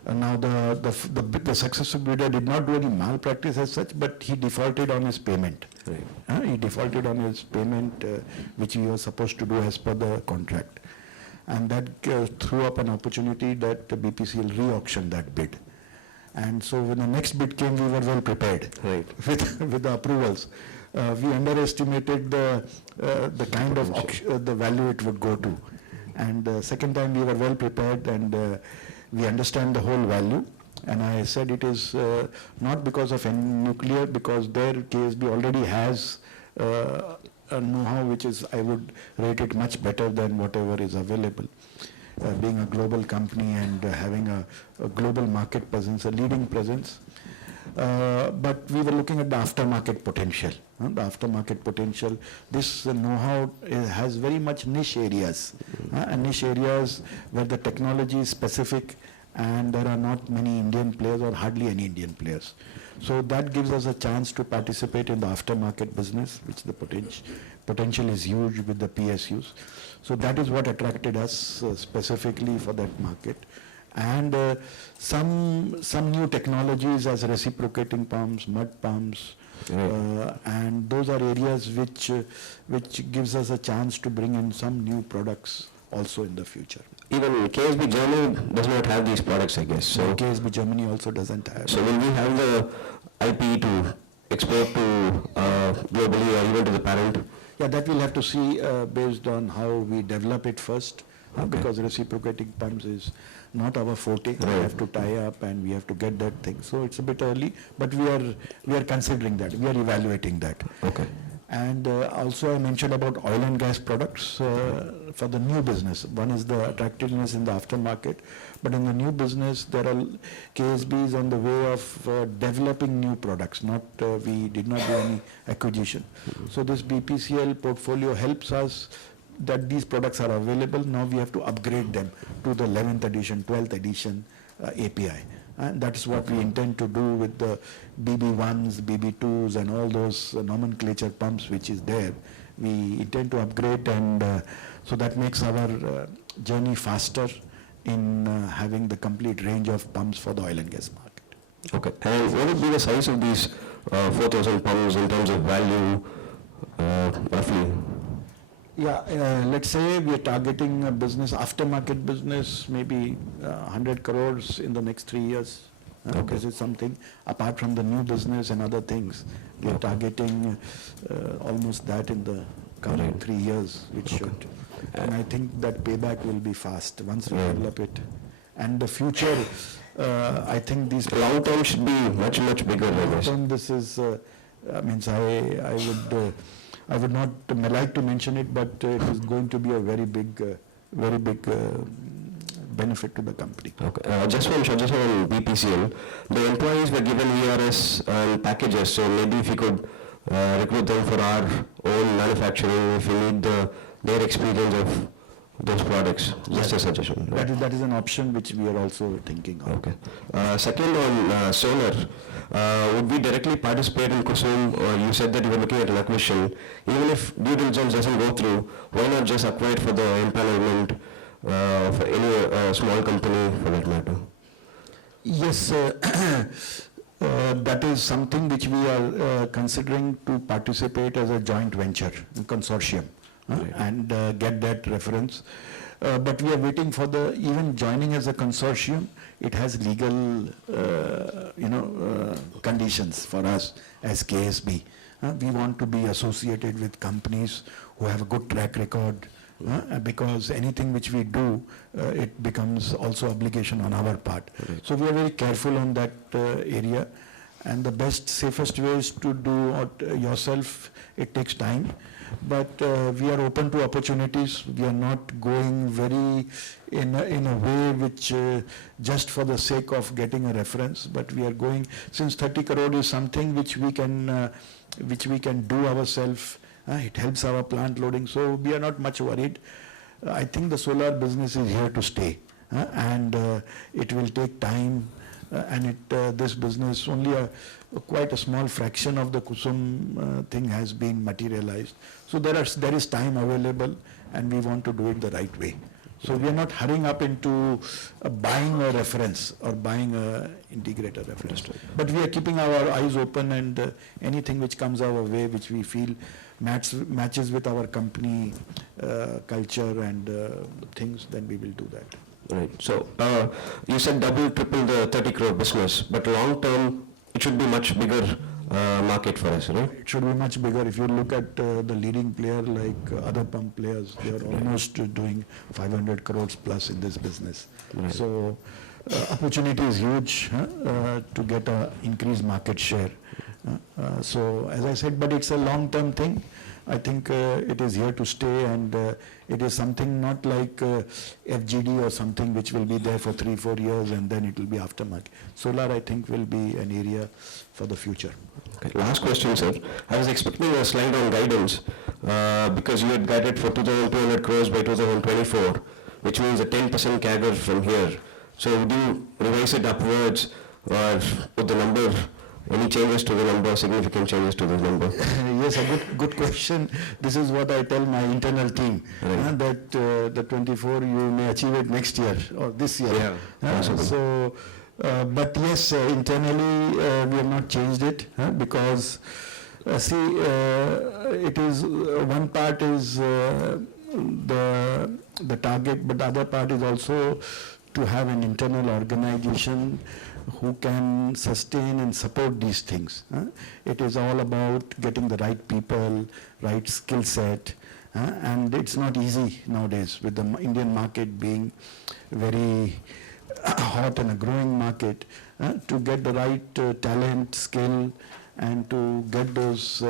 Now the successful bidder did not do any malpractice as such, but he defaulted on his payment. Right. He defaulted on his payment, which he was supposed to do as per the contract, and that threw up an opportunity that BPCL re-auctioned that bid. And so when the next bid came, we were well prepared. Right. with the approvals. We underestimated the kind of the value it would go to, and second time we were well prepared and we understand the whole value. And I said it is not because of any nuclear, because their KSB already has a know-how which is, I would rate it much better than whatever is available. Being a global company and having a global market presence, a leading presence. But we were looking at the aftermarket potential. The aftermarket potential, this know-how has very much niche areas, and niche areas where the technology is specific and there are not many Indian players or hardly any Indian players. So that gives us a chance to participate in the aftermarket business, which the potential is huge with the PSUs. So that is what attracted us specifically for that market. And some new technologies as reciprocating pumps, mud pumps, and those are areas which gives us a chance to bring in some new products also in the future. Even KSB Germany does not have these products, I guess. So KSB Germany also doesn't have. So will we have the IP to export to globally or even to the parent? Yeah, that we'll have to see based on how we develop it first, because reciprocating pumps is not our forte. We have to tie up and we have to get that thing. So it's a bit early, but we are considering that. We are evaluating that. Okay. And also I mentioned about oil and gas products for the new business. One is the attractiveness in the aftermarket, but in the new business there are KSBs on the way of developing new products. We did not do any acquisition. So this BPCL portfolio helps us that these products are available. Now we have to upgrade them to the 11th edition, 12th edition API. And that's what we intend to do with the BB1s, BB2s and all those nomenclature pumps which is there. We intend to upgrade, and so that makes our journey faster in having the complete range of pumps for the oil and gas market. Okay. And what would be the size of these 4,000 pumps in terms of value, roughly? Yeah, let's say we are targeting a business, aftermarket business, maybe 100 crores in the next 3 years. Okay. This is something, apart from the new business and other things, we are targeting almost that in the coming 3 years, which should. And I think that payback will be fast once we develop it. And the future, I think these... Long term should be much, much bigger, I guess. Long term, this is, I would not like to mention it, but it is going to be a very big benefit to the company. Okay. Just one on BPCL. The employees were given ERS and packages, so maybe if you could recruit them for our own manufacturing, if you need their experience of those products. Just a suggestion. Right? That is an option which we are also thinking of. Okay. Second on solar, would we directly participate in KUSUM? Or you said that you were looking at an acquisition. Even if due diligence doesn't go through, why not just acquire for the empanelment for any small company for that matter? Yes, that is something which we are considering to participate as a joint venture, a consortium, and get that reference. But we are waiting for even joining as a consortium, it has legal, conditions for us as KSB. We want to be associated with companies who have a good track record, because anything which we do, it becomes also obligation on our part. So we are very careful on that area, and the best, safest way is to do it yourself. It takes time, but we are open to opportunities. We are not going very in a way which just for the sake of getting a reference, but we are going, since 30 crore is something which we can do ourselves. It helps our plant loading, so we are not much worried. I think the solar business is here to stay, and it will take time, and this business, only quite a small fraction of the KUSUM thing has been materialized. So there is time available, and we want to do it the right way. So we are not hurrying up into buying a reference or buying a integrator reference. But we are keeping our eyes open, and anything which comes our way, which we feel matches with our company culture and things, then we will do that. Right. So you said double, triple the 30 crore business, but long term it should be much bigger market for us, right? It should be much bigger. If you look at the leading player like other pump players, they are almost doing 500 crores plus in this business. Right. So opportunity is huge to get an increased market share. So as I said, but it's a long-term thing. I think it is here to stay, and it is something not like FGD or something which will be there for 3-4 years and then it will be aftermarket. Solar, I think, will be an area for the future. Okay. Last question, sir. I was expecting a slide on guidance because you had guided for 2,200 crores by 2024, which means a 10% CAGR from here. So would you revise it upwards or put the number? Any changes to the number, significant changes to the number? Yes, a good question. This is what I tell my internal team, right. That the 24 you may achieve it next year or this year. Yeah, so, but yes, internally we have not changed it because it is one part is the target, but the other part is also to have an internal organization who can sustain and support these things. It is all about getting the right people, right skill set, and it's not easy nowadays with the Indian market being very hot and a growing market, to get the right talent, skill, and to get those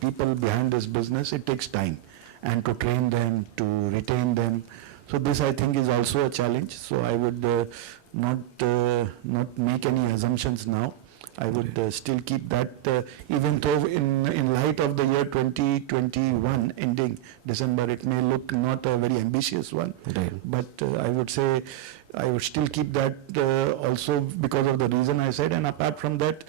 people behind this business, it takes time, and to train them, to retain them. So this, I think, is also a challenge. So I would not make any assumptions now. I would still keep that, even though in light of the year 2021 ending December, it may look not a very ambitious one. Right. But I would say I would still keep that also because of the reason I said. And apart from that,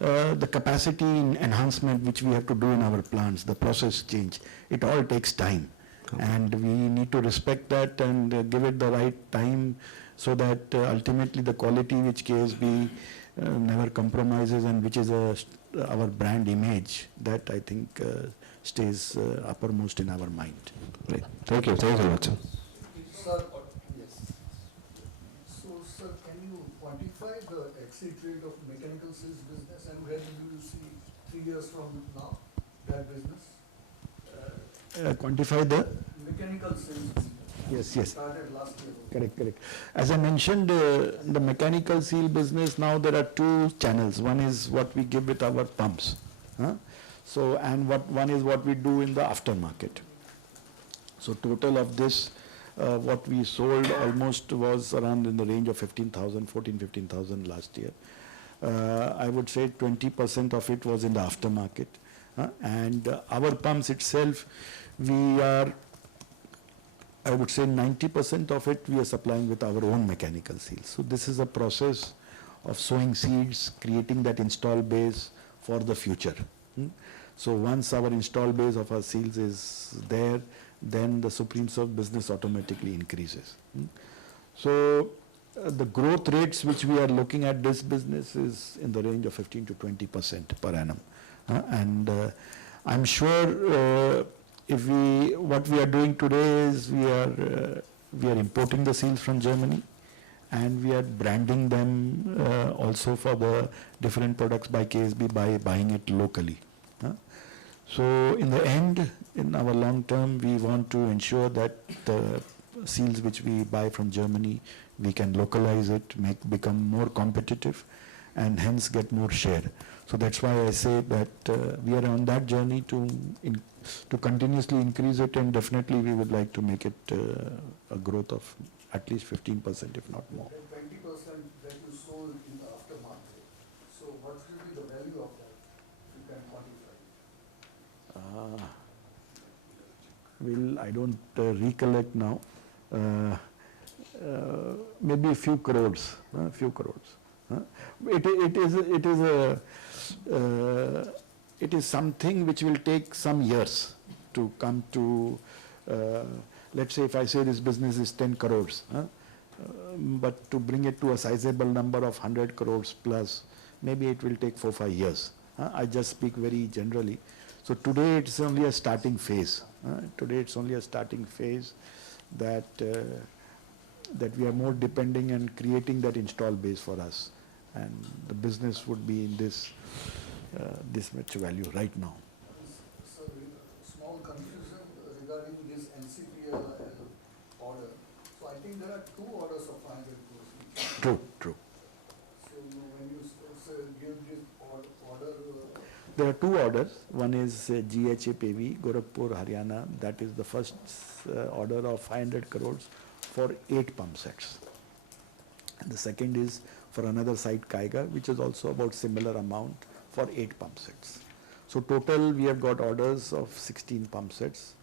the capacity enhancement which we have to do in our plants, the process change, it all takes time. And we need to respect that and give it the right time, so that ultimately the quality which KSB never compromises, and which is our brand image, that I think stays uppermost in our mind. Right. Thank you. Thanks a lot, sir. Sir, yes. So, sir, can you quantify the exit rate of mechanical seals business, and where do you see 3 years from now that business? Quantify the? Mechanical seals business. Yes. Started last year. Correct. As I mentioned, the mechanical seal business, now there are two channels. One is what we give with our pumps. So, and one is what we do in the aftermarket. So total of this, what we sold almost was around in the range of 15,000 last year. I would say 20% of it was in the aftermarket. And our pumps itself, we are, I would say 90% of it we are supplying with our own mechanical seals. So this is a process of sowing seeds, creating that install base for the future. So once our install base of our seals is there, then the Supreme Serve business automatically increases. So the growth rates which we are looking at this business is in the range of 15 to 20% per annum. And I'm sure what we are doing today is we are importing the seals from Germany, and we are branding them also for the different products by KSB by buying it locally. So in the end, in our long term, we want to ensure that the seals which we buy from Germany, we can localize it, become more competitive, and hence get more share. So that's why I say that we are on that journey to continuously increase it, and definitely we would like to make it a growth of at least 15%, if not more. The 20% that you sold in the aftermarket, so what will be the value of that? You can quantify. I don't recollect now. Maybe a few crores. It is something which will take some years to come to. Let's say if I say this business is 10 crores, but to bring it to a sizable number of 100 crores plus, maybe it will take 4 or 5 years. I just speak very generally. So today it's only a starting phase. That we are more depending and creating that install base for us, and the business would be in this much value right now. So, small confusion regarding this NCPL order. So I think there are 2 orders of 500 crores. True. So when you give this order, There are 2 orders. One is GHAPV, Gorakhpur, Haryana. That is the first order of 500 crores for 8 pump sets. And the second is for another site, Kaiga, which is also about similar amount for 8 pump sets. So total we have got orders of 16 pump sets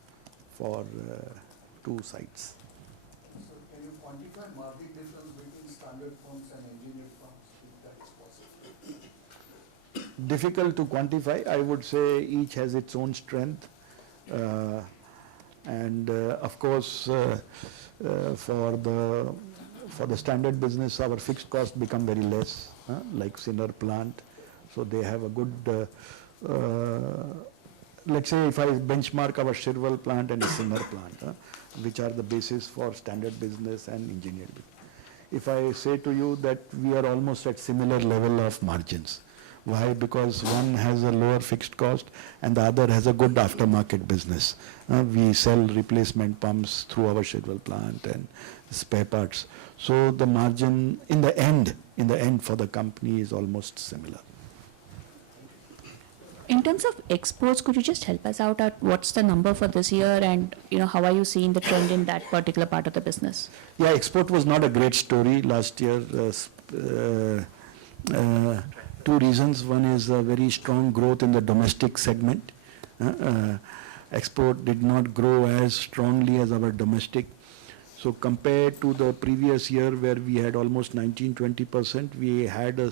for 2 sites. so can you quantify margin difference between standard pumps and engineered pumps, if that is possible? Difficult to quantify. I would say each has its own strength. And of course, for the standard business, our fixed costs become very less, like Sinnar plant. So they have a good, let's say if I benchmark our Shirwal plant and a Sinnar plant, which are the basis for standard business and engineered business. If I say to you that we are almost at similar level of margins. Why? Because one has a lower fixed cost and the other has a good aftermarket business. We sell replacement pumps through our Shirwal plant and spare parts. So the margin in the end for the company is almost similar. In terms of exports, could you just help us out at what's the number for this year, and how are you seeing the trend in that particular part of the business? Yeah, export was not a great story last year. Two reasons. One is a very strong growth in the domestic segment. Export did not grow as strongly as our domestic. So compared to the previous year where we had almost 19-20%, we had a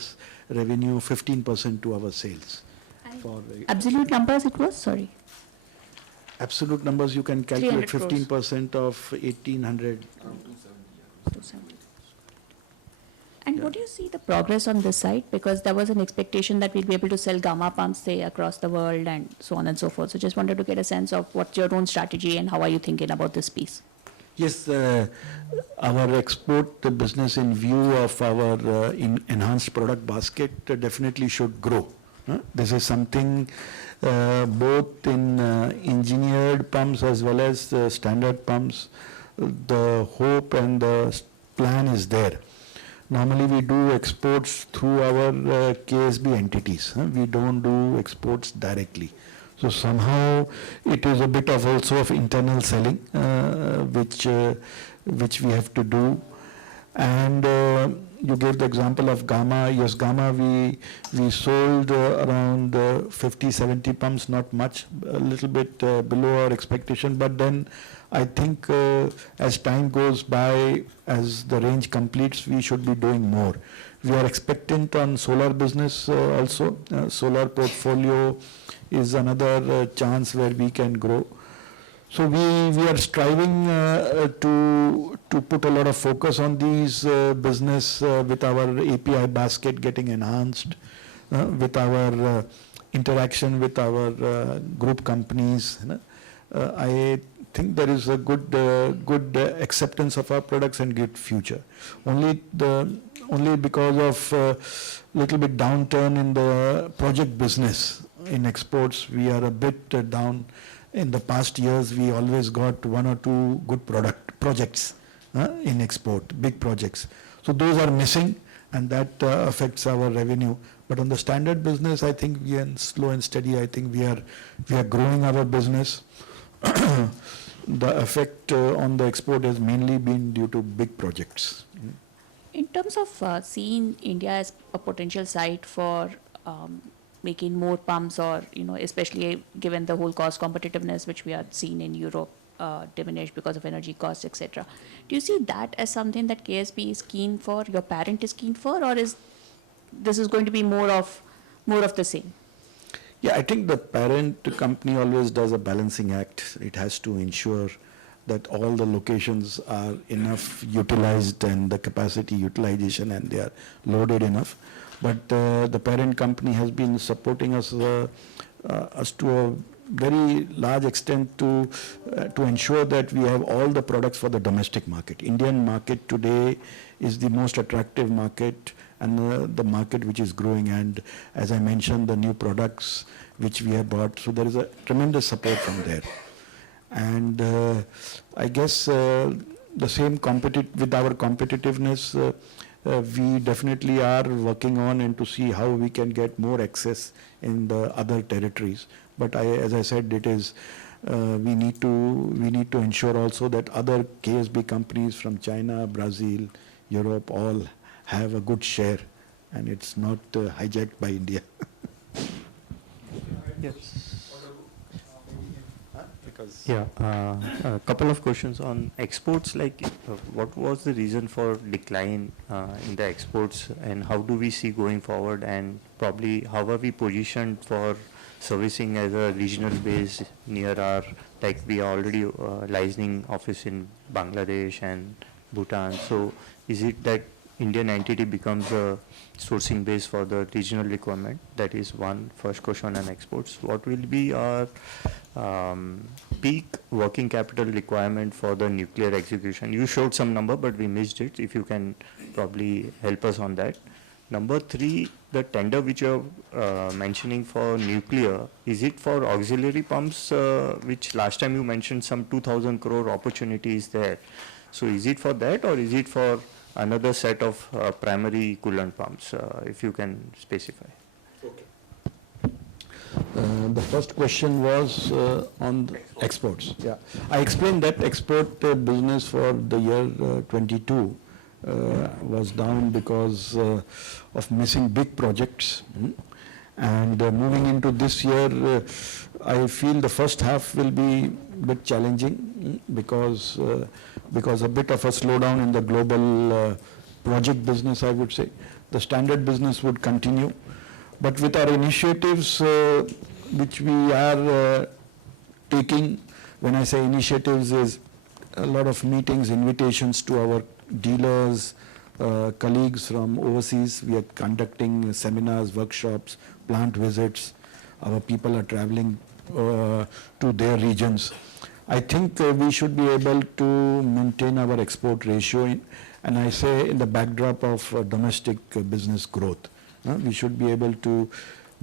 revenue of 15% to our sales. For Absolute numbers it was? Sorry. absolute numbers, you can calculate 300 crores. 15% of 1800. 270. And Yeah. what do you see the progress on this side? Because there was an expectation that we'll be able to sell gamma pumps, say, across the world and so on and so forth. So just wanted to get a sense of what's your own strategy and how are you thinking about this piece? Yes, our export business in view of our enhanced product basket definitely should grow. This is something both in engineered pumps as well as standard pumps. The hope and the plan is there. Normally we do exports through our KSB entities. We don't do exports directly. So somehow it is a bit of also of internal selling, which we have to do. And you gave the example of gamma. Yes, gamma we sold around 50, 70 pumps, not much, a little bit below our expectation. But then I think as time goes by, as the range completes, we should be doing more. We are expectant on solar business also. Solar portfolio is another chance where we can grow. So we are striving to put a lot of focus on these business with our API basket getting enhanced, with our interaction with our group companies. I think there is a good acceptance of our products and good future. Only because of little bit downturn in the project business in exports, we are a bit down. In the past years, we always got one or two good projects in export, big projects. So those are missing, and that affects our revenue. But on the standard business, I think we are slow and steady. I think we are growing our business. The effect on the export has mainly been due to big projects. In terms of seeing India as a potential site for making more pumps, or especially given the whole cost competitiveness which we are seeing in Europe diminish because of energy costs, etc. Do you see that as something that KSB is keen for, your parent is keen for, or is this going to be more of the same? Yeah, I think the parent company always does a balancing act. It has to ensure that all the locations are enough utilized and the capacity utilization and they are loaded enough. But the parent company has been supporting us to a very large extent to ensure that we have all the products for the domestic market. Indian market today is the most attractive market and the market which is growing, and as I mentioned, the new products which we have bought, so there is a tremendous support from there. And I guess the same with our competitiveness, we definitely are working on and to see how we can get more access in the other territories. But as I said, it is we need to ensure also that other KSB companies from China, Brazil, Europe all have a good share, and it's not hijacked by India. Yes. Yeah, a couple of questions on exports. What was the reason for decline in the exports, and how do we see going forward? And probably how are we positioned for servicing as a regional base near our, we are already licensing office in Bangladesh and Bhutan. So is it that Indian entity becomes a sourcing base for the regional requirement? That is one first question on exports. What will be our peak working capital requirement for the nuclear execution? You showed some number, but we missed it. If you can probably help us on that. Number 3, the tender which you're mentioning for nuclear, is it for auxiliary pumps, which last time you mentioned some 2,000 crore opportunities there. So is it for that, or is it for another set of primary coolant pumps, if you can specify? Okay. The first question was on the exports. Yeah, I explained that export business for the year 22 was down because of missing big projects. And moving into this year, I feel the first half will be a bit challenging because a bit of a slowdown in the global project business, I would say. The standard business would continue. But with our initiatives which we are taking, when I say initiatives, is a lot of meetings, invitations to our dealers, colleagues from overseas. We are conducting seminars, workshops, plant visits. Our people are traveling to their regions. I think we should be able to maintain our export ratio, and I say in the backdrop of domestic business growth. We should be able to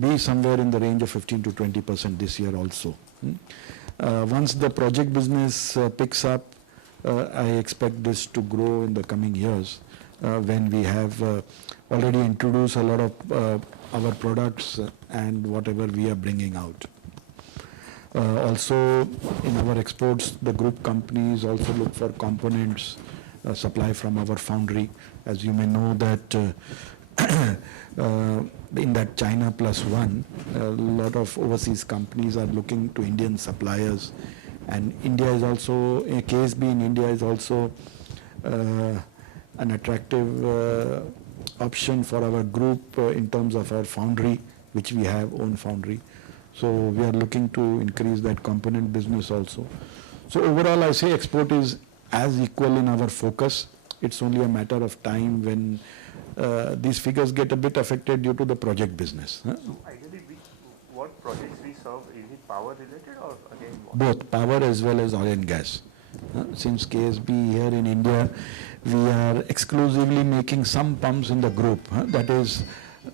be somewhere in the range of 15 to 20% this year also. Once the project business picks up, I expect this to grow in the coming years when we have already introduced a lot of our products and whatever we are bringing out. Also in our exports, the group companies also look for components supply from our foundry. As you may know that in that China plus one, a lot of overseas companies are looking to Indian suppliers, and India is also, KSB in India is also an attractive option for our group in terms of our foundry, which we have own foundry. So we are looking to increase that component business also. So overall, I say export is as equal in our focus. It's only a matter of time when these figures get a bit affected due to the project business. So ideally, what projects we serve, is it power related or again what? Both power as well as oil and gas. Since KSB here in India, we are exclusively making some pumps in the group. That is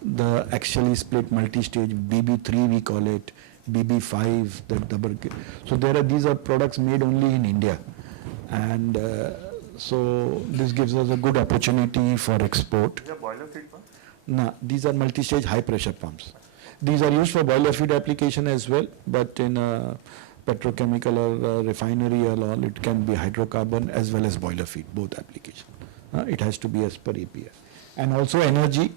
the actually split multi-stage BB3 we call it, BB5, the double. So these are products made only in India, and so this gives us a good opportunity for export. These are boiler feed pumps? No, these are multi-stage high pressure pumps. These are used for boiler feed application as well, but in a petrochemical or refinery or all, it can be hydrocarbon as well as boiler feed, both application. It has to be as per API. And also energy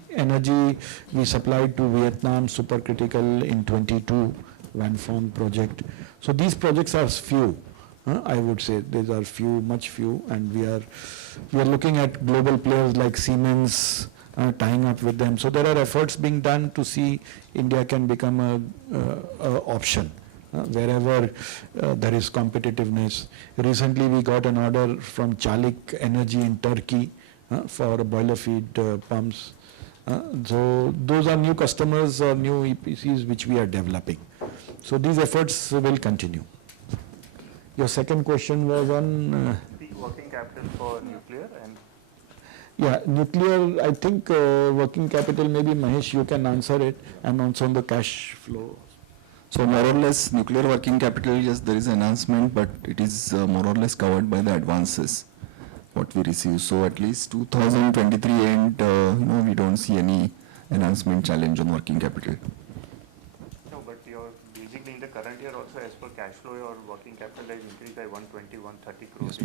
we supplied to Vietnam supercritical in 22 Vanfong project. So these projects are few. I would say these are few, much few, and we are looking at global players like Siemens, tying up with them. So there are efforts being done to see India can become a option wherever there is competitiveness. Recently we got an order from Çelik Energy in Turkey for boiler feed pumps. So those are new customers or new EPCs which we are developing. So these efforts will continue. Your second question was on the working capital for nuclear and. Yeah, nuclear, I think working capital, maybe Mahesh, you can answer it, and also on the cash flow. So more or less nuclear working capital, yes, there is an announcement, but it is more or less covered by the advances what we receive. So at least 2023 end, we don't see any enhancement challenge on working capital. No, but you're basically in the current year also, as per cash flow, your working capital has increased by 120, 130 crores.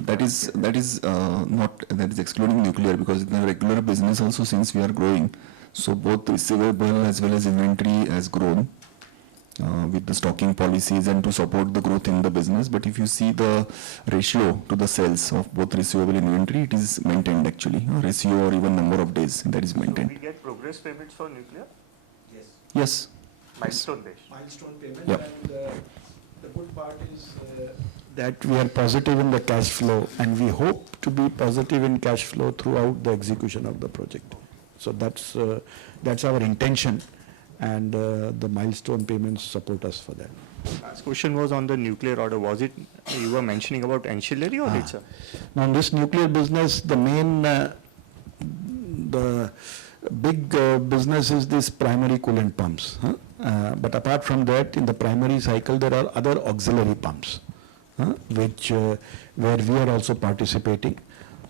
That is excluding nuclear, because in the regular business also, since we are growing, so both receivable as well as inventory has grown with the stocking policies and to support the growth in the business. But if you see the ratio to the sales of both receivable and inventory, it is maintained actually, ratio or even number of days, that is maintained. So we get progress payments for nuclear? Yes. Milestone based? Milestone payment, Yep. and the good part is that we are positive in the cash flow, and we hope to be positive in cash flow throughout the execution of the project. So that's our intention, and the milestone payments support us for that. Last question was on the nuclear order. Was it, you were mentioning about ancillary or it's a? Now in this nuclear business, the main, the big business is this primary coolant pumps. But apart from that, in the primary cycle, there are other auxiliary pumps, which where we are also participating.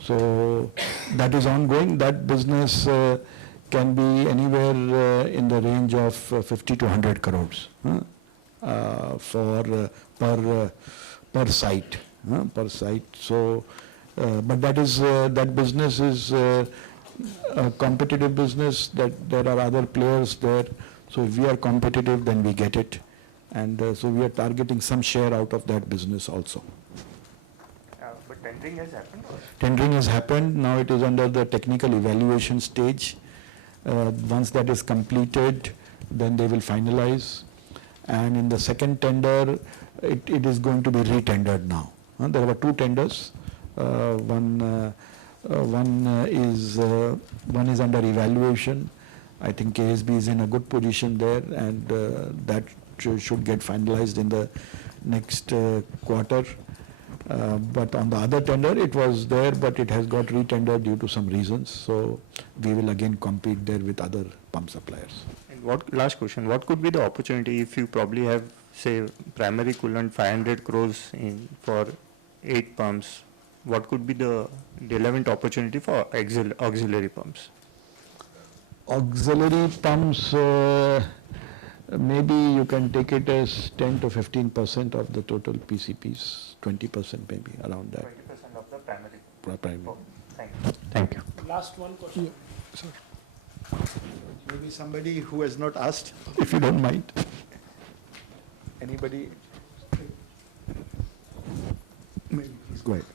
So that is ongoing. That business can be anywhere in the range of 50 to 100 crores. per site, per site. So, but that business is a competitive business, that there are other players there. So if we are competitive, then we get it. And so we are targeting some share out of that business also. But tendering has happened? Tendering has happened. Now it is under the technical evaluation stage. Once that is completed, then they will finalize. And in the second tender, it is going to be re-tendered now. There were two tenders. One is under evaluation. I think KSB is in a good position there, and that should get finalized in the next quarter. But on the other tender, it was there, but it has got re-tendered due to some reasons. So we will again compete there with other pump suppliers. And last question, what could be the opportunity if you probably have, say, primary coolant 500 crores for 8 pumps? What could be the relevant opportunity for auxiliary pumps? Auxiliary pumps, maybe you can take it as 10 to 15% of the total PCPs, 20% maybe, around that. 20% of the primary. Primary. Oh, thank you. Thank you. Last one question. Sorry. Maybe somebody who has not asked, if you don't mind. Anybody? Maybe, please go ahead.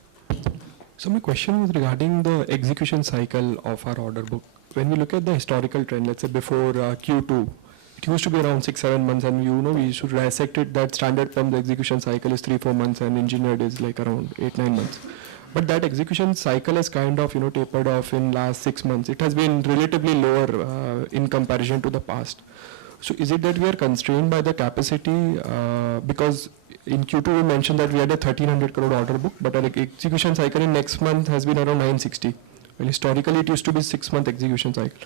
So my question was regarding the execution cycle of our order book. When we look at the historical trend, let's say before Q2, it used to be around 6-7 months, and we should dissect it that standard pump the execution cycle is 3-4 months and engineered is like around 8-9 months. But that execution cycle has kind of tapered off in last 6 months. It has been relatively lower in comparison to the past. So is it that we are constrained by the capacity? Because in Q2 we mentioned that we had a 1300 crore order book, but our execution cycle in next month has been around 960. Well, historically it used to be 6-month execution cycle.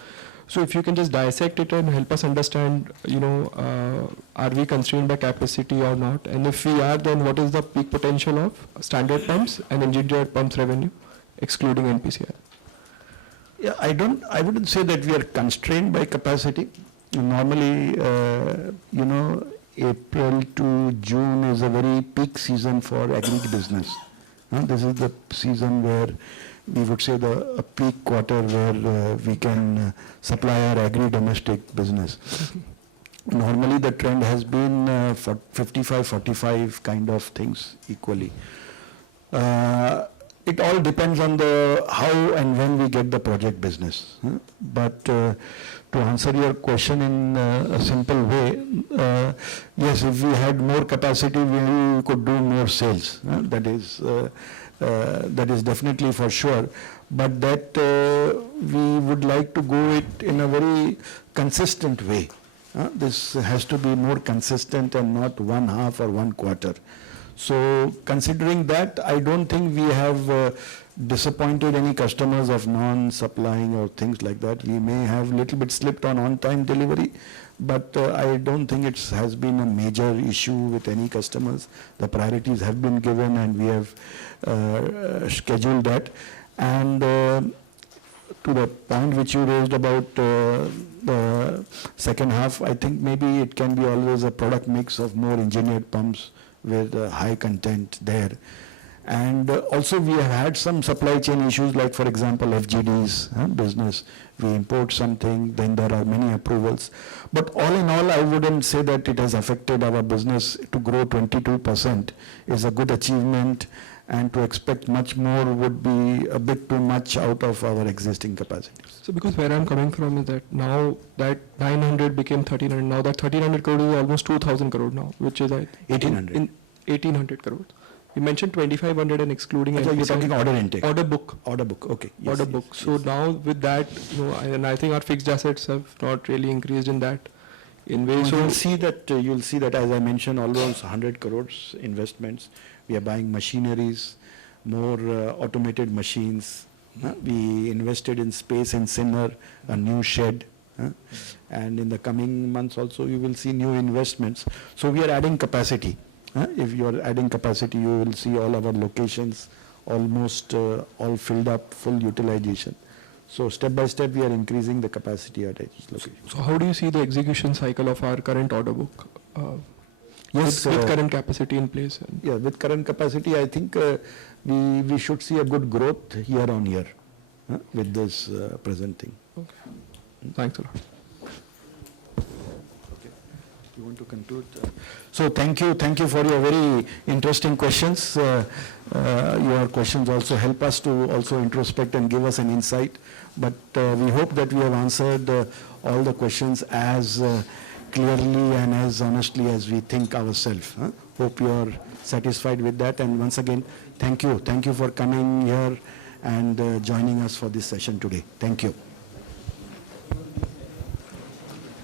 So if you can just dissect it and help us understand, are we constrained by capacity or not? And if we are, then what is the peak potential of standard pumps and engineered pumps revenue, excluding NPCI? Yeah, I wouldn't say that we are constrained by capacity. Normally, April to June is a very peak season for agri business. This is the season where we would say a peak quarter where we can supply our agri-domestic business. Normally the trend has been 55-45 kind of things equally. It all depends on how and when we get the project business. But to answer your question in a simple way, yes, if we had more capacity, we could do more sales. That is definitely for sure. But that we would like to go it in a very consistent way. This has to be more consistent and not one half or one quarter. So considering that, I don't think we have disappointed any customers of non-supplying or things like that. We may have little bit slipped on on-time delivery, but I don't think it has been a major issue with any customers. The priorities have been given and we have scheduled that. And to the point which you raised about the second half, I think maybe it can be always a product mix of more engineered pumps with high content there. And also we have had some supply chain issues, like for example FGD's business. We import something, then there are many approvals. But all in all, I wouldn't say that it has affected our business. To grow 22% is a good achievement, and to expect much more would be a bit too much out of our existing capacities. So because where I'm coming from is that now that 900 became 1300, now that 1300 crore is almost 2000 crore now, which is 1800. In 1800 crores. You mentioned 2500 and excluding. You're talking order intake. Order book. Order book, okay. Yes, order yes, book. yes. So now with that, and I think our fixed assets have not really increased in that. In ways. So you'll see that as I mentioned, almost 100 crores investments. We are buying machineries, more automated machines. We invested in space and Sinnar, a new shed. And in the coming months also you will see new investments. So we are adding capacity. If you are adding capacity, you will see all our locations almost all filled up, full utilization. So step by step we are increasing the capacity at each location. So how do you see the execution cycle of our current order book? Yes, with current capacity in place. Yeah, with current capacity, I think we should see a good growth year on year with this present thing. Okay. Thanks a lot. You want to conclude? So thank you for your very interesting questions. Your questions also help us to also introspect and give us an insight. But we hope that we have answered all the questions as clearly and as honestly as we think ourselves. Hope you are satisfied with that. And once again, thank you for coming here and joining us for this session today. Thank you.